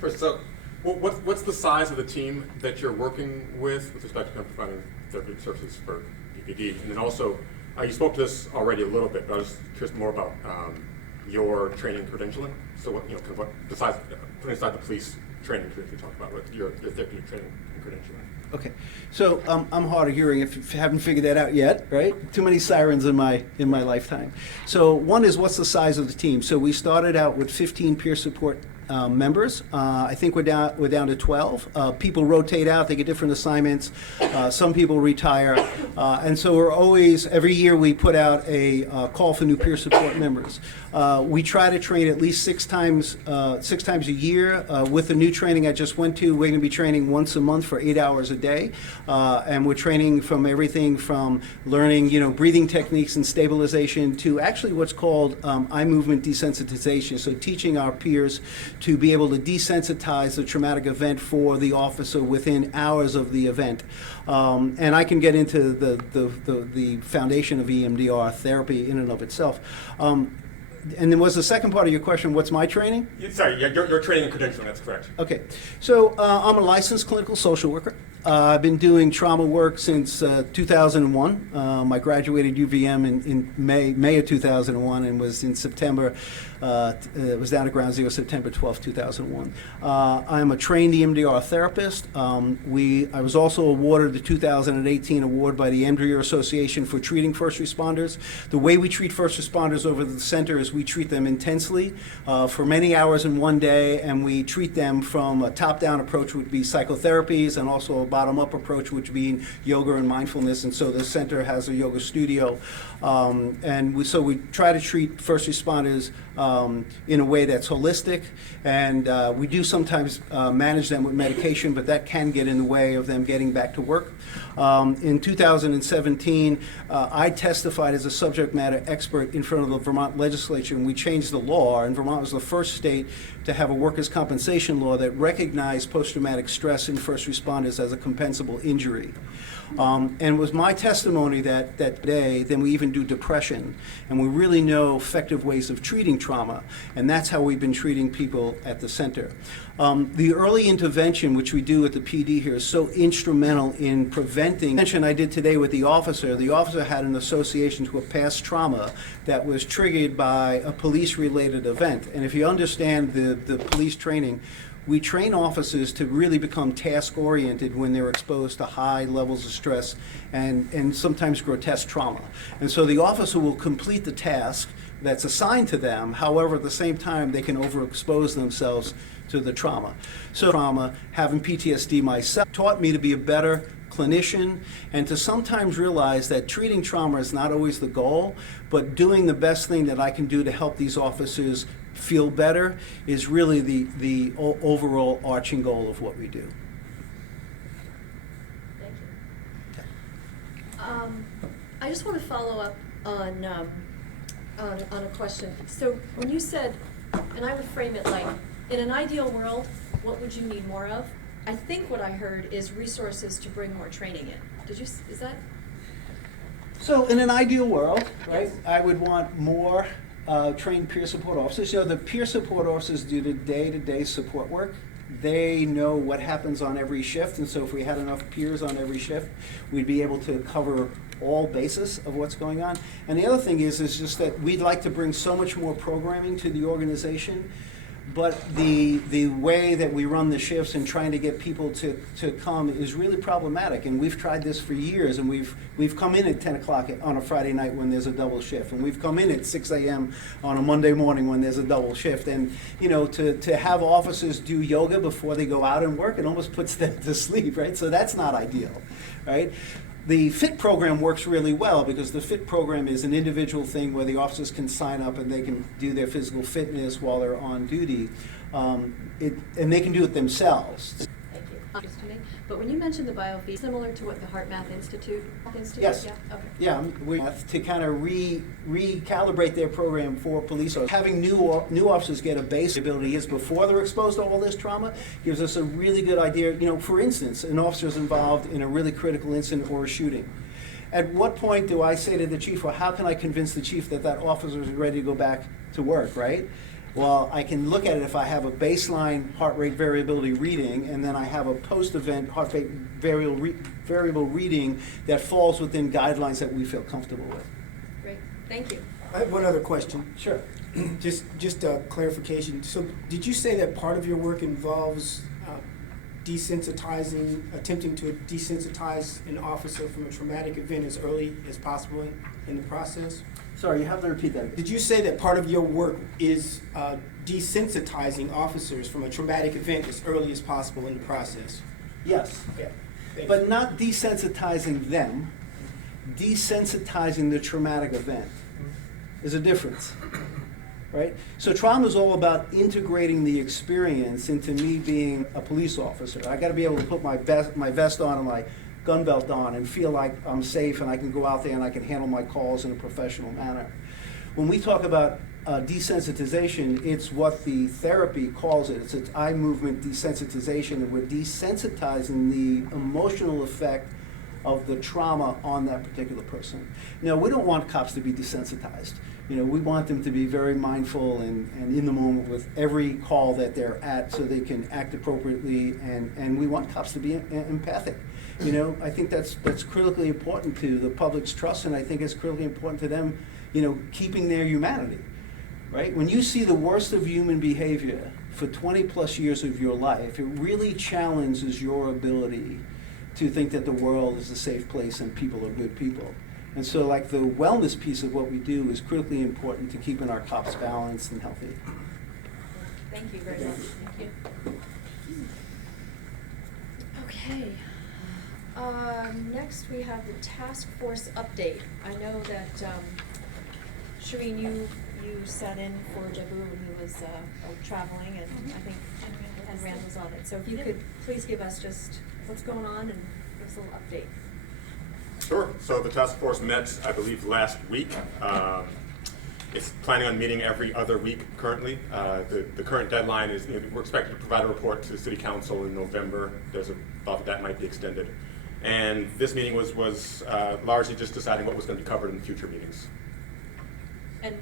First, so what's the size of the team that you're working with respect to providing therapeutic services for PPD? And then also, you spoke to this already a little bit, but I was curious more about your training and credentialing. So what besides putting aside the police training that you talked about, what your therapeutic training and credentialing? Okay, so I'm hard of hearing if you haven't figured that out yet, right? Too many sirens in my lifetime. So one is, what's the size of the team? So we started out with 15 peer support members. I think we're down to 12. People rotate out; they get different assignments. Some people retire, and so we're always, every year we put out a call for new peer support members. We try to train at least six times a year. With the new training I just went to, we're going to be training once a month for 8 hours a day, and we're training from everything from learning, breathing techniques and stabilization to actually what's called eye movement desensitization. So teaching our peers to be able to desensitize the traumatic event for the officer within hours of the event. And I can get into the foundation of EMDR therapy in and of itself. And then was the second part of your question, what's my training? Sorry, your training and credentialing, that's correct. Okay, so I'm a licensed clinical social worker. I've been doing trauma work since 2001. I graduated UVM in May of 2001 and was in September, was down at Ground Zero September 12, 2001. I'm a trained EMDR therapist. I was also awarded the 2018 award by the EMDR Association for treating first responders. The way we treat first responders over the center is we treat them intensely for many hours in one day, and we treat them from a top-down approach, which would be psychotherapies, and also a bottom-up approach, which being yoga and mindfulness. And so the center has a yoga studio, and we try to treat first responders in a way that's holistic, and we do sometimes manage them with medication, but that can get in the way of them getting back to work. In 2017, I testified as a subject matter expert in front of the Vermont legislature, and we changed the law, and Vermont was the first state to have a workers' compensation law that recognized post-traumatic stress in first responders as a compensable injury. And it was my testimony that day, then we even do depression, and we really know effective ways of treating trauma, and that's how we've been treating people at the center. The early intervention, which we do at the PD here, is so instrumental in preventing. The intervention I did today with the officer had an association to a past trauma that was triggered by a police-related event. And if you understand the police training, we train officers to really become task-oriented when they're exposed to high levels of stress and sometimes grotesque trauma. And so the officer will complete the task that's assigned to them. However, at the same time, they can overexpose themselves to the trauma. So trauma, having PTSD myself, taught me to be a better clinician and to sometimes realize that treating trauma is not always the goal, but doing the best thing that I can do to help these officers feel better is really the overall arching goal of what we do. Thank you. I just want to follow up on a question. So when you said, and I would frame it like, in an ideal world, what would you need more of? I think what I heard is resources to bring more training in. Is that? So in an ideal world, right, Yes. I would want more trained peer support officers. The peer support officers do the day-to-day support work, they know what happens on every shift, and so if we had enough peers on every shift, we'd be able to cover all basis of what's going on. And the other thing is just that we'd like to bring so much more programming to the organization, but the way that we run the shifts and trying to get people to come is really problematic. And we've tried this for years, and we've come in at 10 o'clock on a Friday night when there's a double shift, and we've come in at 6 a.m. on a Monday morning when there's a double shift. And to have officers do yoga before they go out and work, it almost puts them to sleep, right? So that's not ideal, right? The FIT program works really well because the FIT program is an individual thing where the officers can sign up and they can do their physical fitness while they're on duty, and they can do it themselves. Thank you. But when you mentioned the biofeed, similar to what the Heart Math Institute? Yes. Yeah, okay. Yeah, we have to kind of recalibrate their program for police officers. Having new officers get a base ability is before they're exposed to all this trauma gives us a really good idea. For instance, an officer is involved in a really critical incident or a shooting. At what point do I say to the chief, well, how can I convince the chief that officer is ready to go back to work, right? Well, I can look at it if I have a baseline heart rate variability reading, and then I have a post-event heart rate variable reading that falls within guidelines that we feel comfortable with. Great, thank you. I have one other question. Sure. Just a clarification. So did you say that part of your work involves attempting to desensitize an officer from a traumatic event as early as possible in the process? Sorry, you have to repeat that. Did you say that part of your work is desensitizing officers from a traumatic event as early as possible in the process? Yes. Okay. Thank But you. not desensitizing them, desensitizing the traumatic event. There's a difference, right? So trauma is all about integrating the experience into me being a police officer. I got to be able to put my vest on and my gun belt on and feel like I'm safe and I can go out there and I can handle my calls in a professional manner. When we talk about desensitization, it's what the therapy calls it. It's an eye movement desensitization, and we're desensitizing the emotional effect of the trauma on that particular person. Now, we don't want cops to be desensitized. We want them to be very mindful and in the moment with every call that they're at so they can act appropriately, and we want cops to be empathic. I think that's critically important to the public's trust, and I think it's critically important to them, keeping their humanity, right? When you see the worst of human behavior for 20 plus years of your life, it really challenges your ability to think that the world is a safe place and people are good people. And so like the wellness piece of what we do is critically important to keeping our cops balanced and healthy. Thank you very much. Thank you. Okay. Next, we have the task force update. I know that, Shireen, you sat in for Jabu when he was traveling, and I think and Rand was on it. So if you could please give us just what's going on and give us a little update. Sure. So the task force met, I believe, last week. It's planning on meeting every other week currently. The current deadline is, we're expected to provide a report to the City Council in November. There's a thought that might be extended. And this meeting was largely just deciding what was going to be covered in future meetings. And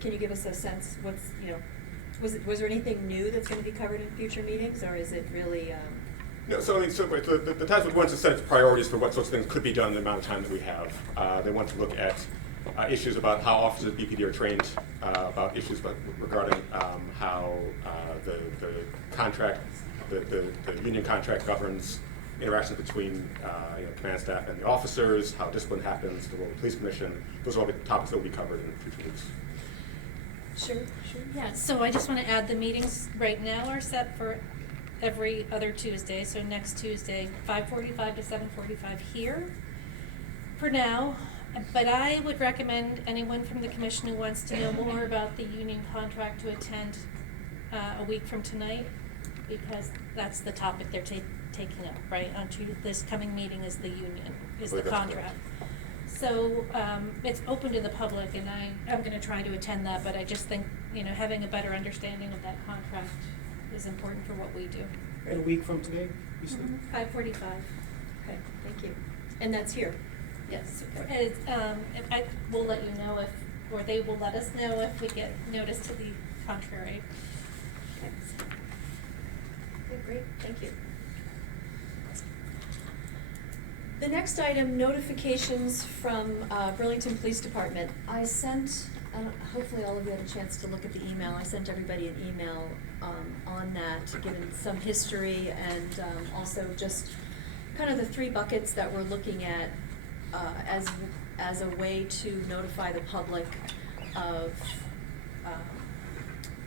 can you give us a sense, was there anything new that's going to be covered in future meetings, or is it really? No, the task force wants to set its priorities for what sorts of things could be done in the amount of time that we have. They want to look at issues about how officers of BPD are trained, about issues regarding how the contract, the union contract governs interactions between command staff and the officers, how discipline happens, the role of the police commission. Those are all the topics that will be covered in future weeks. Sure. Yeah, so I just want to add the meetings right now are set for every other Tuesday. So next Tuesday, 5:45 to 7:45 here for now. But I would recommend anyone from the commission who wants to know more about the union contract to attend a week from tonight, because that's the topic they're taking up, right? Onto this coming meeting is the union, is the contract. So it's open to the public, and I'm going to try to attend that, but I just think, having a better understanding of that contract is important for what we do. And a week from today, you said? 5:45. Okay, thank you. And that's here? Yes. I will let you know or they will let us know if we get notice to the contrary. Okay, great, thank you. The next item, notifications from Burlington Police Department. I sent, hopefully all of you had a chance to look at the email. I sent everybody an email on that, given some history and also just kind of the 3 buckets that we're looking at as a way to notify the public of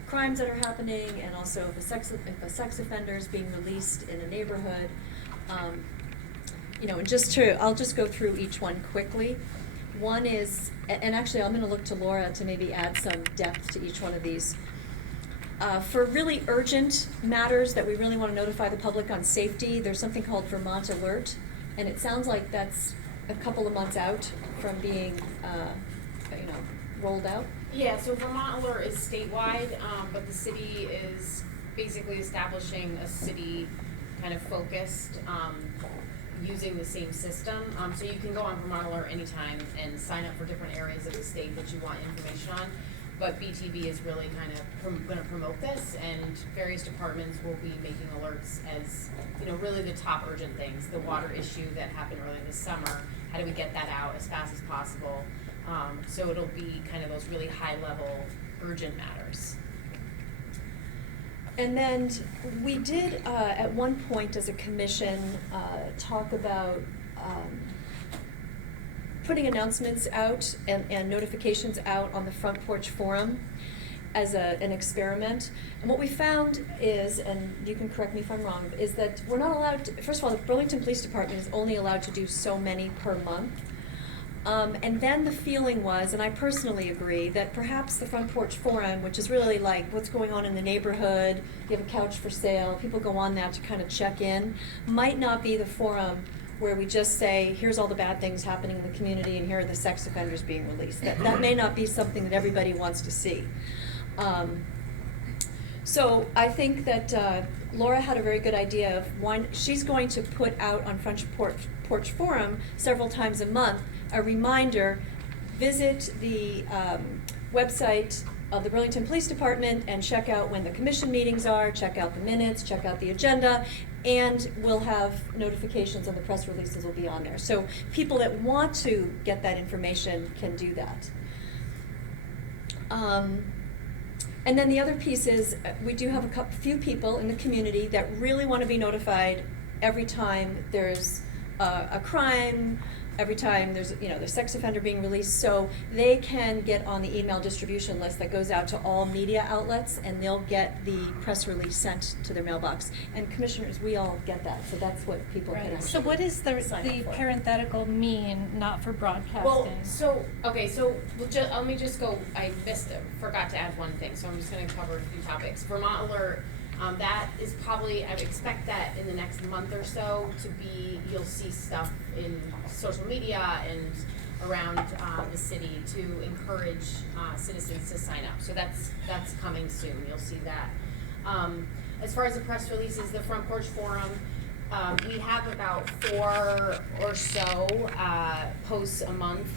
crimes that are happening, and also if a sex offender is being released in a neighborhood. You know, I'll just go through each one quickly. One is, and actually I'm gonna look to Laura to maybe add some depth to each one of these. For really urgent matters that we really wanna notify the public on safety, there's something called Vermont Alert, and it sounds like that's a couple of months out from being, rolled out. Yeah, so Vermont Alert is statewide, but the city is basically establishing a city kind of focused, using the same system. So you can go on Vermont Alert anytime and sign up for different areas of the state that you want information on. But BTB is really kind of going to promote this, and various departments will be making alerts as, really the top urgent things. The water issue that happened earlier this summer, how do we get that out as fast as possible? So it'll be kind of those really high level urgent matters. And then we did, at one point as a commission, talk about putting announcements out and notifications out on the Front Porch Forum as an experiment. And what we found is, and you can correct me if I'm wrong, is that we're not allowed to, first of all, the Burlington Police Department is only allowed to do so many per month. And then the feeling was, and I personally agree, that perhaps the Front Porch Forum, which is really like what's going on in the neighborhood, you have a couch for sale, people go on that to kind of check in, might not be the forum where we just say, here's all the bad things happening in the community and here are the sex offenders being released. That may not be something that everybody wants to see. So I think that Laura had a very good idea of one, she's going to put out on Front Porch Forum several times a month a reminder, visit the website of the Burlington Police Department and check out when the commission meetings are, check out the minutes, check out the agenda, and we'll have notifications of the press releases will be on there. So people that want to get that information can do that. And then the other piece is we do have a few people in the community that really want to be notified every time there's a crime, every time there's the sex offender being released, so they can get on the email distribution list that goes out to all media outlets, and they'll get the press release sent to their mailbox. And commissioners, we all get that, so that's what people can actually So what is the sign up for. parenthetical mean, not for broadcasting? Well, let me just go, forgot to add one thing, so I'm just gonna cover a few topics. Vermont Alert, that is probably, I would expect that in the next month or so you'll see stuff in social media and around the city to encourage citizens to sign up. So that's coming soon, you'll see that. As far as the press releases, the Front Porch Forum, we have about 4 or so posts a month.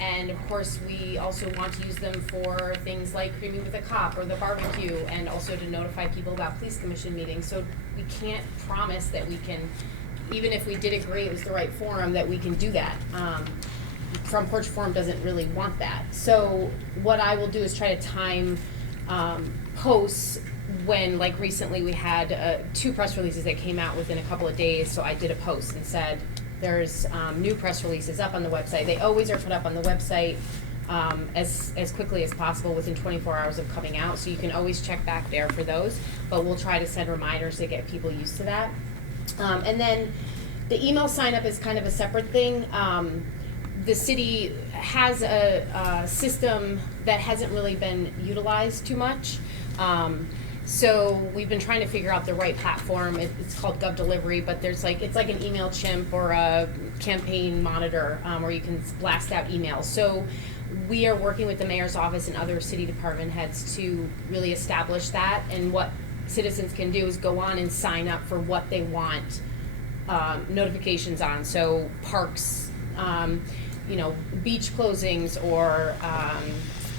And of course, we also want to use them for things like Creaming with a Cop or the barbecue, and also to notify people about police commission meetings. So we can't promise that we can, even if we did agree it was the right forum, that we can do that. Front Porch Forum doesn't really want that. So what I will do is try to time posts when, like recently we had 2 press releases that came out within a couple of days, so I did a post and said, there's new press releases up on the website. They always are put up on the website as quickly as possible within 24 hours of coming out, so you can always check back there for those, but we'll try to send reminders to get people used to that. And then the email sign up is kind of a separate thing. The city has a system that hasn't really been utilized too much. So we've been trying to figure out the right platform. It's called Gov Delivery, but it's like an email chimp or a campaign monitor where you can blast out emails. So we are working with the mayor's office and other city department heads to really establish that. And what citizens can do is go on and sign up for what they want notifications on. So parks, beach closings, or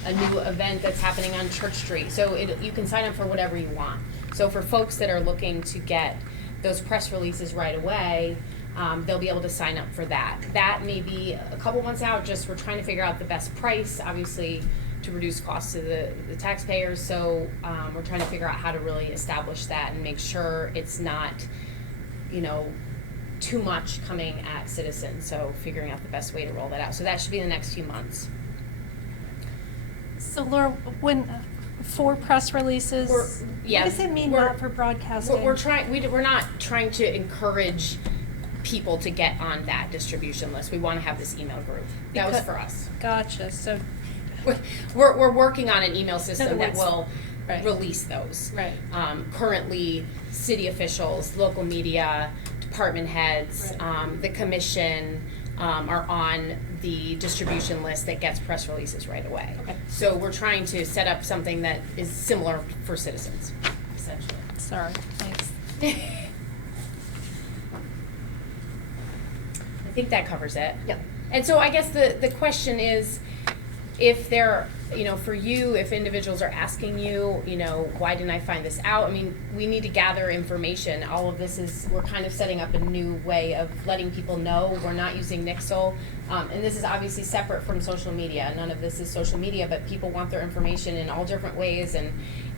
a new event that's happening on Church Street. So you can sign up for whatever you want. So for folks that are looking to get those press releases right away, they'll be able to sign up for that. That may be a couple months out, just we're trying to figure out the best price, obviously, to reduce costs to the taxpayers. So we're trying to figure out how to really establish that and make sure it's not, too much coming at citizens. So figuring out the best way to roll that out. So that should be in the next few months. So Laura, for press releases, what does it mean not for broadcasting? We're not trying to encourage people to get on that distribution list. We want to have this email group. That was for us. Gotcha. So we're working on an email system other that words, will right. release those. Right. Currently, city officials, local media, department heads, Right. The commission are on the distribution list that gets press releases right away. Okay. So we're trying to set up something that is similar for citizens, essentially. Sorry. Thanks. I think that covers it. Yep. And so I guess the question is, if they're, for you, if individuals are asking you, why didn't I find this out? I mean, we need to gather information. All of this we're kind of setting up a new way of letting people know we're not using Nixle. And this is obviously separate from social media. None of this is social media, but people want their information in all different ways, and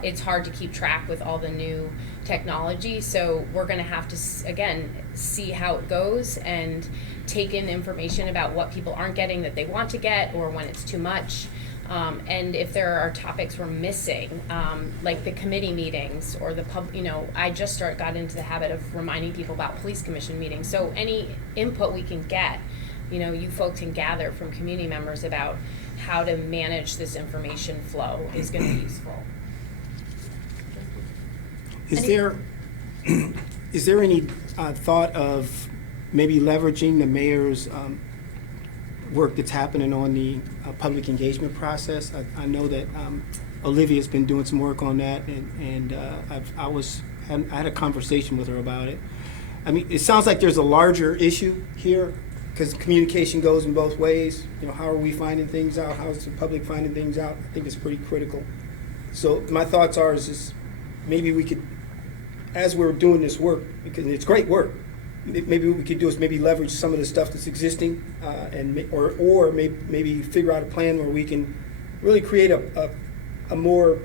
it's hard to keep track with all the new technology. So we're going to have to, again, see how it goes and take in information about what people aren't getting that they want to get, or when it's too much. And if there are topics we're missing, like the committee meetings or the I just got into the habit of reminding people about police commission meetings. So any input we can get, you folks can gather from community members about how to manage this information flow is going to be useful. Is there any thought of maybe leveraging the mayor's work that's happening on the public engagement process? I know that Olivia's been doing some work on that, and I had a conversation with her about it. I mean, it sounds like there's a larger issue here, because communication goes in both ways. How are we finding things out? How is the public finding things out? I think it's pretty critical. So my thoughts are is maybe we could, as we're doing this work, because it's great work, maybe what we could do is maybe leverage some of the stuff that's existing, or maybe figure out a plan where we can really create a more.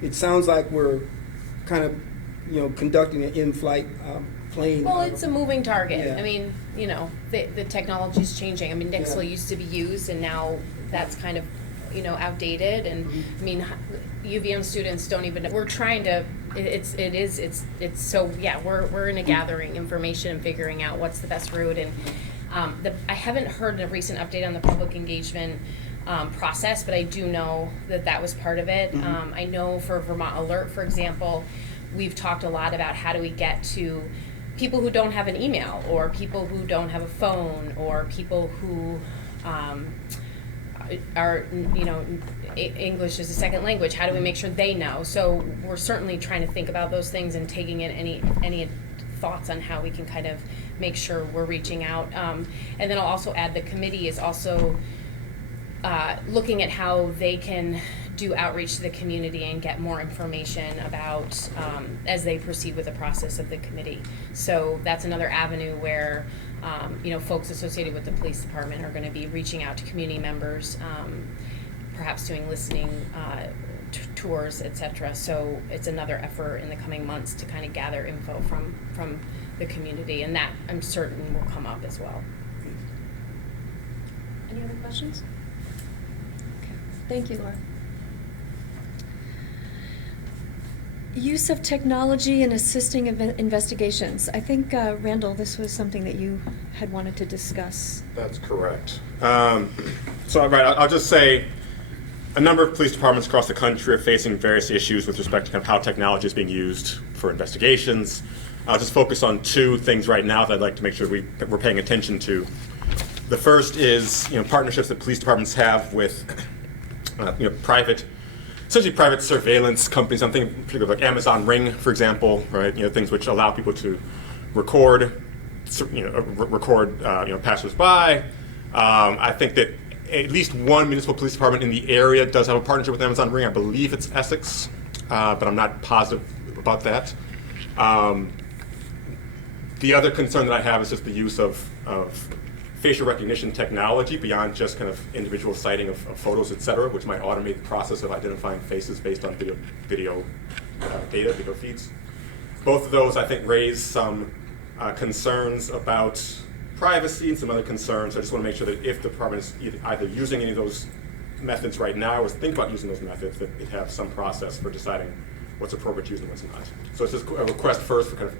It sounds like we're kind of conducting an in-flight plane. Well, it's a moving target. Yeah. I mean, the technology's changing. I mean, Nixle used to be used, and now that's kind of outdated. And I mean, UVM students don't even. We're trying to. It's so yeah. We're in a gathering information and figuring out what's the best route. And I haven't heard a recent update on the public engagement process, but I do know that was part of it. I know for Vermont Alert, for example, we've talked a lot about how do we get to people who don't have an email, or people who don't have a phone, or people who are English as a second language. How do we make sure they know? So we're certainly trying to think about those things and taking in any thoughts on how we can kind of make sure we're reaching out. And then I'll also add the committee is also looking at how they can do outreach to the community and get more information about as they proceed with the process of the committee. So that's another avenue where folks associated with the police department are going to be reaching out to community members, perhaps doing listening tours, etc. So it's another effort in the coming months to kind of gather info from the community, and that I'm certain will come up as well. Any other questions? Okay. Thank you, Laura. Use of technology in assisting investigations. I think, Randall, this was something that you had wanted to discuss. That's correct. I'll just say a number of police departments across the country are facing various issues with respect to kind of how technology is being used for investigations. I'll just focus on two things right now that I'd like to make sure we're paying attention to. The first is partnerships that police departments have with essentially private surveillance companies. I'm thinking particularly like Amazon Ring, for example, right? Things which allow people to record passersby. I think that at least one municipal police department in the area does have a partnership with Amazon Ring. I believe it's Essex, but I'm not positive about that. The other concern that I have is just the use of facial recognition technology beyond just kind of individual citing of photos, et cetera, which might automate the process of identifying faces based on video data, video feeds. Both of those, I think, raise some concerns about privacy and some other concerns. I just want to make sure that if the department is either using any of those methods right now or is thinking about using those methods, that it have some process for deciding what's appropriate to use and what's not. So it's just a request first for kind of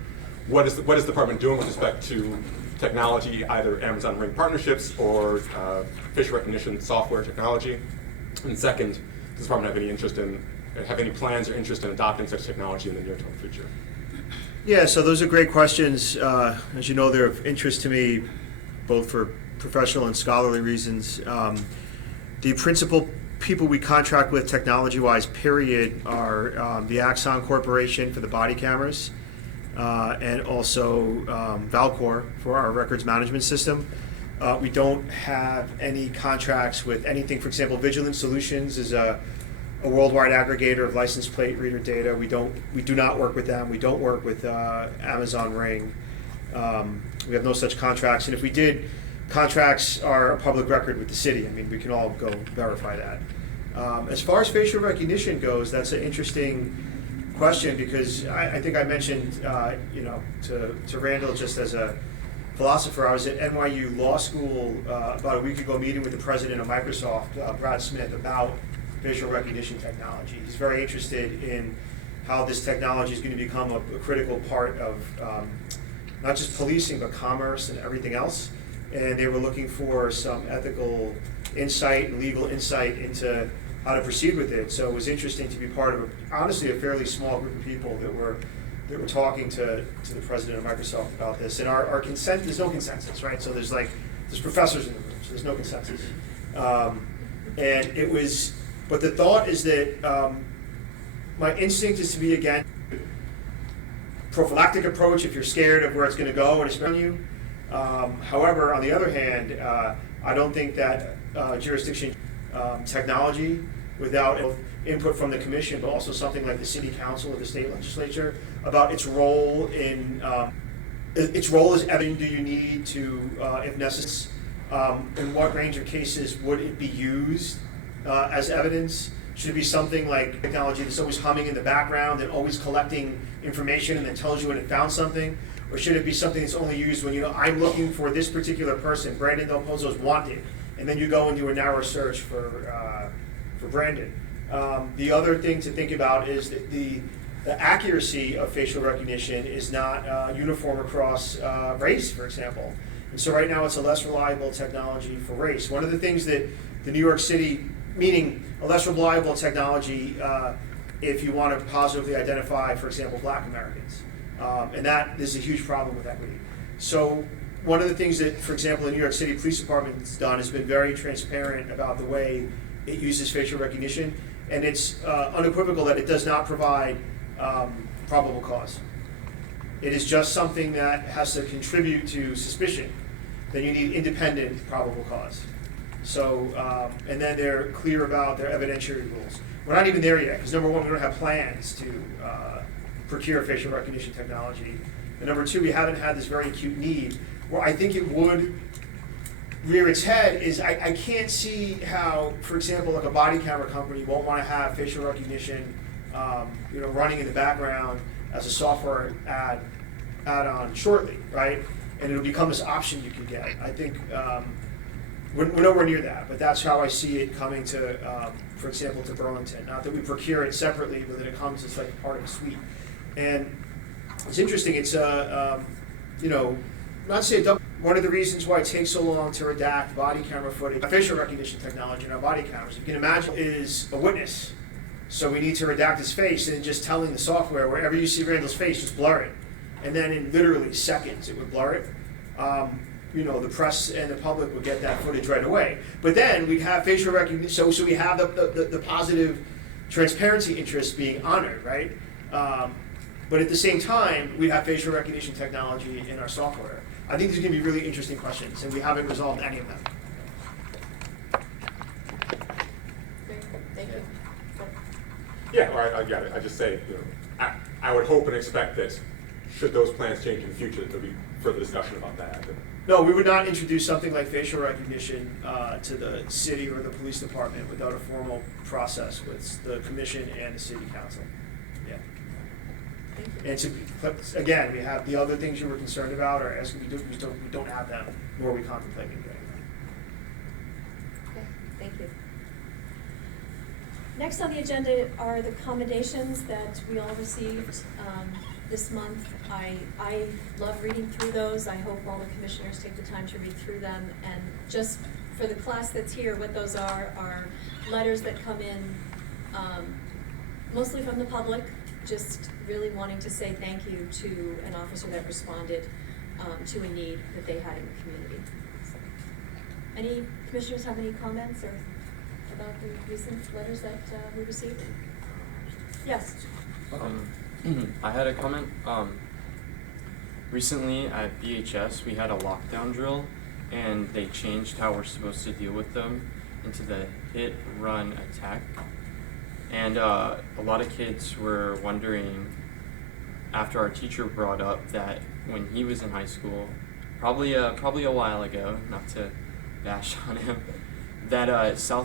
what is the department doing with respect to technology, either Amazon Ring partnerships or facial recognition software technology. And second, does the department have any plans or interest in adopting such technology in the near-term future? Yeah, so those are great questions. As you know, they're of interest to me, both for professional and scholarly reasons. The principal people we contract with technology-wise, period, are the Axon Corporation for the body cameras, and also Valcor for our records management system. We don't have any contracts with anything. For example, Vigilant Solutions is a worldwide aggregator of license plate reader data. We do not work with them. We don't work with Amazon Ring. We have no such contracts. And if we did, contracts are a public record with the city. I mean, we can all go verify that. As far as facial recognition goes, that's an interesting question because I think I mentioned, to Randall just as a philosopher, I was at NYU Law School about a week ago meeting with the president of Microsoft, Brad Smith, about facial recognition technology. He's very interested in how this technology is going to become a critical part of not just policing, but commerce and everything else. And they were looking for some ethical insight and legal insight into how to proceed with it. So it was interesting to be part of, honestly, a fairly small group of people that were talking to the president of Microsoft about this. And our consent, there's no consensus, right? So there's professors in the room, so there's no consensus. And it was, but the thought is that my instinct is to be again prophylactic approach if you're scared of where it's going to go and it's around you. However, on the other hand, I don't think that jurisdiction technology without input from the commission, but also something like the city council or the state legislature about its role in its role as evidence do you need to, if necessary, in what range of cases would it be used as evidence? Should it be something like technology that's always humming in the background and always collecting information and then tells you when it found something? Or should it be something that's only used when I'm looking for this particular person, Brandon Del Pozo's wanted, and then you go and do a narrow search for Brandon. The other thing to think about is that the accuracy of facial recognition is not uniform across race, for example. And so right now it's a less reliable technology for race. One of the things that the New York City, meaning a less reliable technology if you want to positively identify, for example, Black Americans. And that is a huge problem with equity. So one of the things that, for example, the New York City Police Department has done is been very transparent about the way it uses facial recognition, and it's unequivocal that it does not provide probable cause. It is just something that has to contribute to suspicion. Then you need independent probable cause. So, and then they're clear about their evidentiary rules. We're not even there yet, because number one, we don't have plans to procure facial recognition technology. And number two, we haven't had this very acute need. Where I think it would rear its head is I can't see how, for example, like a body camera company won't want to have facial recognition running in the background as a software add-on shortly, right? And it'll become this option you can get. I think we're nowhere near that, but that's how I see it coming to, for example, to Burlington. Not that we procure it separately, but that it comes as like part of a suite. And it's interesting. It's not to say one of the reasons why it takes so long to redact body camera footage, facial recognition technology in our body cameras, you can imagine, is a witness. So we need to redact his face, and just telling the software wherever you see Randall's face, just blur it. And then in literally seconds, it would blur it. The press and the public would get that footage right away. But then we'd have facial recognition, so we have the positive transparency interests being honored, right? But at the same time, we have facial recognition technology in our software. I think these are going to be really interesting questions, and we haven't resolved any of them. Yeah, or I get it. I just say, I would hope and expect that should those plans change in the future, there'll be further discussion about that. No, we would not introduce something like facial recognition to the city or the police department without a formal process with the commission and the city council. Yeah. And again, we have the other things you were concerned about, or as we don't have them, nor are we contemplating getting them. Okay, thank you. Next on the agenda are the commendations that we all received this month. I love reading through those. I hope all the commissioners take the time to read through them. And just for the class that's here, what those are letters that come in mostly from the public, just really wanting to say thank you to an officer that responded to a need that they had in the community. So, any commissioners have any comments or about the recent letters that we received? Yes. I had a comment. Recently at BHS we had a lockdown drill and they changed how we're supposed to deal with them into the hit, run, attack. And a lot of kids were wondering after our teacher brought up that when he was in high school, probably a while ago, not to bash on him, that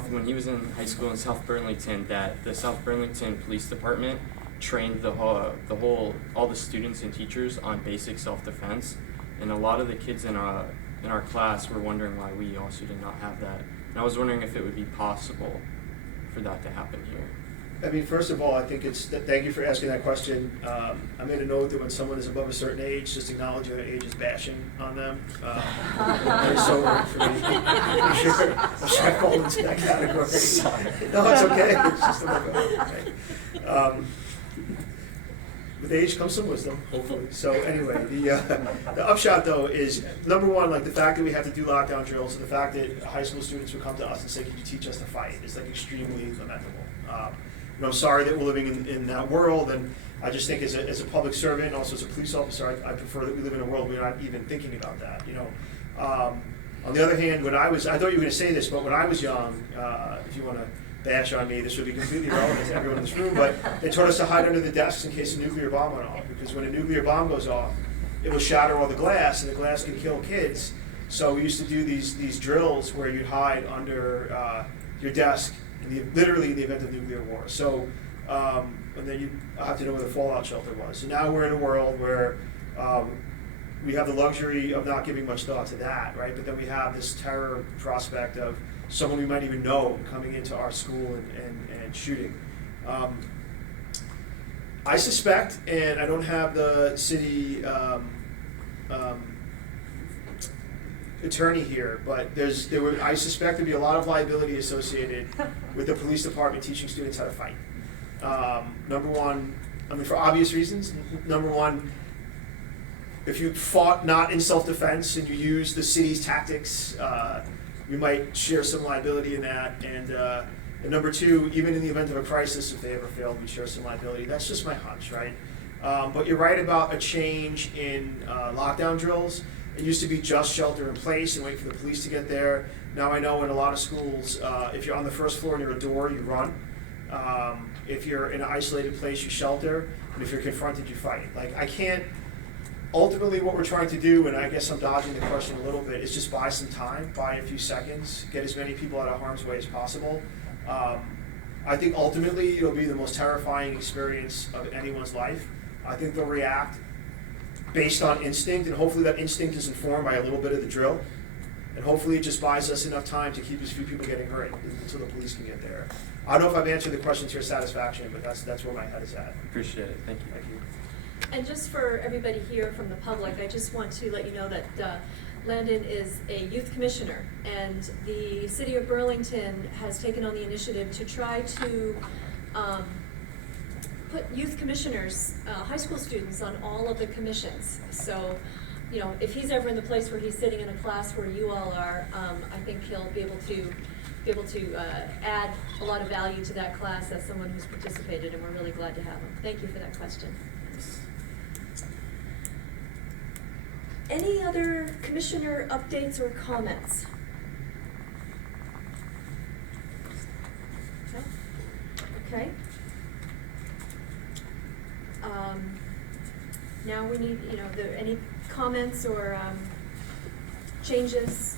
when he was in high school in South Burlington, that the South Burlington Police Department trained all the students and teachers on basic self-defense, and a lot of the kids in our class were wondering why we also did not have that. And I was wondering if it would be possible for that to happen here. I mean, first of all, I think thank you for asking that question. I made a note that when someone is above a certain age, just acknowledge your age is bashing on them. Very sobering for me. I'm sure I fall into that category. No, it's okay. It's just okay. With age comes some wisdom, hopefully. So anyway, the upshot though is, number one, like the fact that we have to do lockdown drills, the fact that high school students would come to us and say, "Could you teach us to fight?" is like extremely lamentable. I'm sorry that we're living in that world, and I just think as a public servant, and also as a police officer, I prefer that we live in a world where we're not even thinking about that. On the other hand, I thought you were going to say this, but when I was young, if you want to bash on me, this would be completely irrelevant to everyone in this room, but they taught us to hide under the desks in case a nuclear bomb went off, because when a nuclear bomb goes off, it will shatter all the glass, and the glass can kill kids. So we used to do these drills where you'd hide under your desk, literally in the event of nuclear war. So, and then you have to know where the fallout shelter was. So now we're in a world where we have the luxury of not giving much thought to that, right? But then we have this terror prospect of someone we might even know coming into our school and shooting. I suspect, and I don't have the city attorney here, but I suspect there'd be a lot of liability associated with the police department teaching students how to fight. Number one, I mean, for obvious reasons. Number one, if you fought not in self-defense and you used the city's tactics, you might share some liability in that. And number two, even in the event of a crisis, if they ever failed, we'd share some liability. That's just my hunch, right? But you're right about a change in lockdown drills. It used to be just shelter in place and wait for the police to get there. Now I know in a lot of schools, if you're on the first floor near a door, you run. If you're in an isolated place, you shelter. And if you're confronted, you fight. Like, I can't, ultimately what we're trying to do, and I guess I'm dodging the question a little bit, is just buy some time, buy a few seconds, get as many people out of harm's way as possible. I think ultimately it'll be the most terrifying experience of anyone's life. I think they'll react based on instinct, and hopefully that instinct is informed by a little bit of the drill. And hopefully it just buys us enough time to keep as few people getting hurt until the police can get there. I don't know if I've answered the question to your satisfaction, but that's where my head is at. Appreciate it. Thank you. Thank you. And just for everybody here from the public, I just want to let you know that Landon is a youth commissioner, and the city of Burlington has taken on the initiative to try to put youth commissioners, high school students, on all of the commissions. So, you know, if he's ever in the place where he's sitting in a class where you all are, I think he'll be able to add a lot of value to that class as someone who's participated, and we're really glad to have him. Thank you for that question. Any other commissioner updates or comments? No? Okay. now we need, any comments or changes?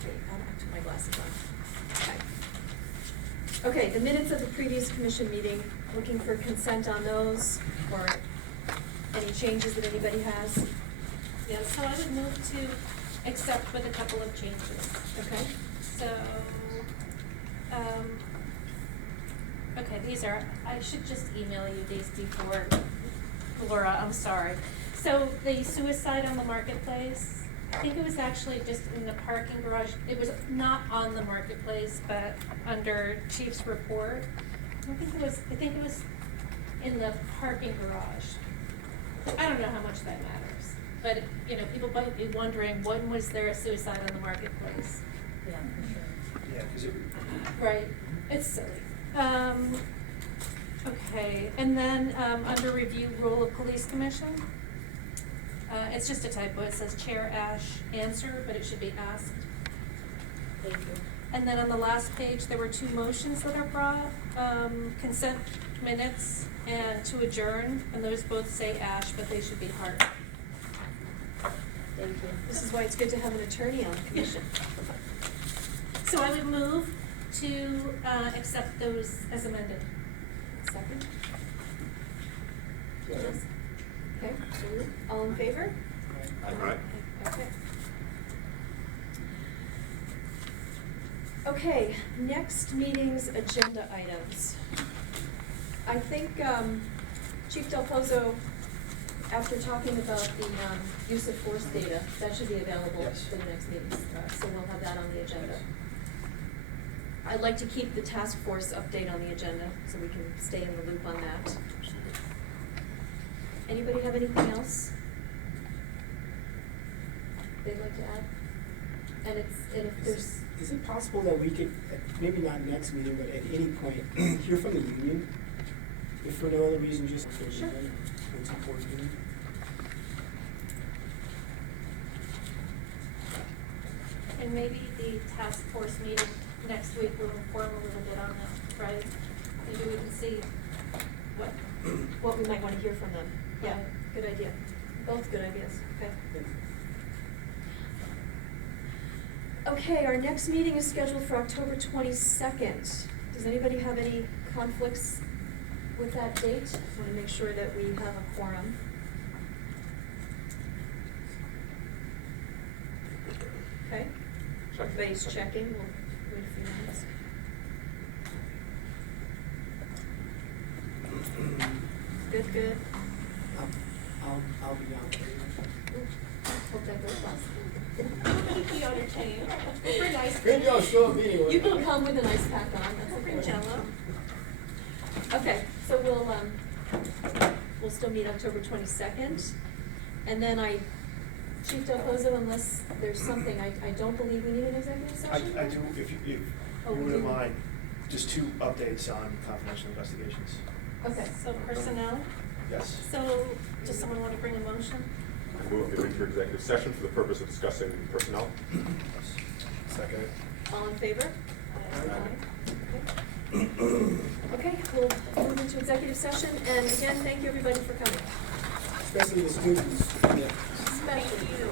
Okay, I took my glasses on. Okay, the minutes of the previous commission meeting, looking for consent on those, or any changes that anybody has? Yeah, so I would move to accept with a couple of changes. Okay. So, okay, these are, I should just email you these before, Laura, I'm sorry. So the suicide on the marketplace, I think it was actually just in the parking garage. It was not on the marketplace, but under chief's report. I think it was in the parking garage. I don't know how much that matters, but, people might be wondering, when was there a suicide on the marketplace? Yeah, for sure. Yeah, because Right, it's silly. Okay, and then, under review role of police commission, it's just a typo, it says Chair Ash answer, but it should be asked. Thank you. And then on the last page, there were two motions that are brought, consent minutes and to adjourn, and those both say Ash, but they should be heart. Thank you. This is why it's good to have an attorney on the commission. So I would move to, accept those as amended. Second? Yes. Okay, all in favor? Aye. Okay. Okay, next meeting's agenda items. I think Chief Del Pozo, after talking about the use of force data, that should be available Yes. for the next meeting, so we'll have that on the agenda. I'd like to keep the task force update on the agenda, so we can stay in the loop on that. Anybody have anything else they'd like to add? And if there's, Is it possible that we could, maybe not next meeting, but at any point, hear from the union? If for no other reason, just for the Sure. what's important. And maybe the task force meeting next week will inform a little bit on that, right? Maybe we can see what we might want to hear from them. Yeah, good idea. Both good ideas, okay. Okay, our next meeting is scheduled for October 22nd. Does anybody have any conflicts with that date? I want to make sure that we have a quorum. Okay, everybody's checking, we'll wait a few minutes. Good, good. I'll be out there. Hope that goes well. be entertained. Bring ice Maybe I'll show up anyway. You can come with an ice pack on, that's Bring okay. Jello. Okay, so we'll still meet October 22nd. And then Chief Del Pozo, unless there's something, I don't believe we need an executive session? I do, if you Oh, we wouldn't do. mind, just 2 updates on confidential investigations. Okay. So personnel, Yes. so does someone want to bring a motion? I move to enter executive session for the purpose of discussing personnel. Second. All in favor? Okay. Okay, we'll move into executive session, and again, thank you everybody for coming. Especially the students. Yeah. Especially you.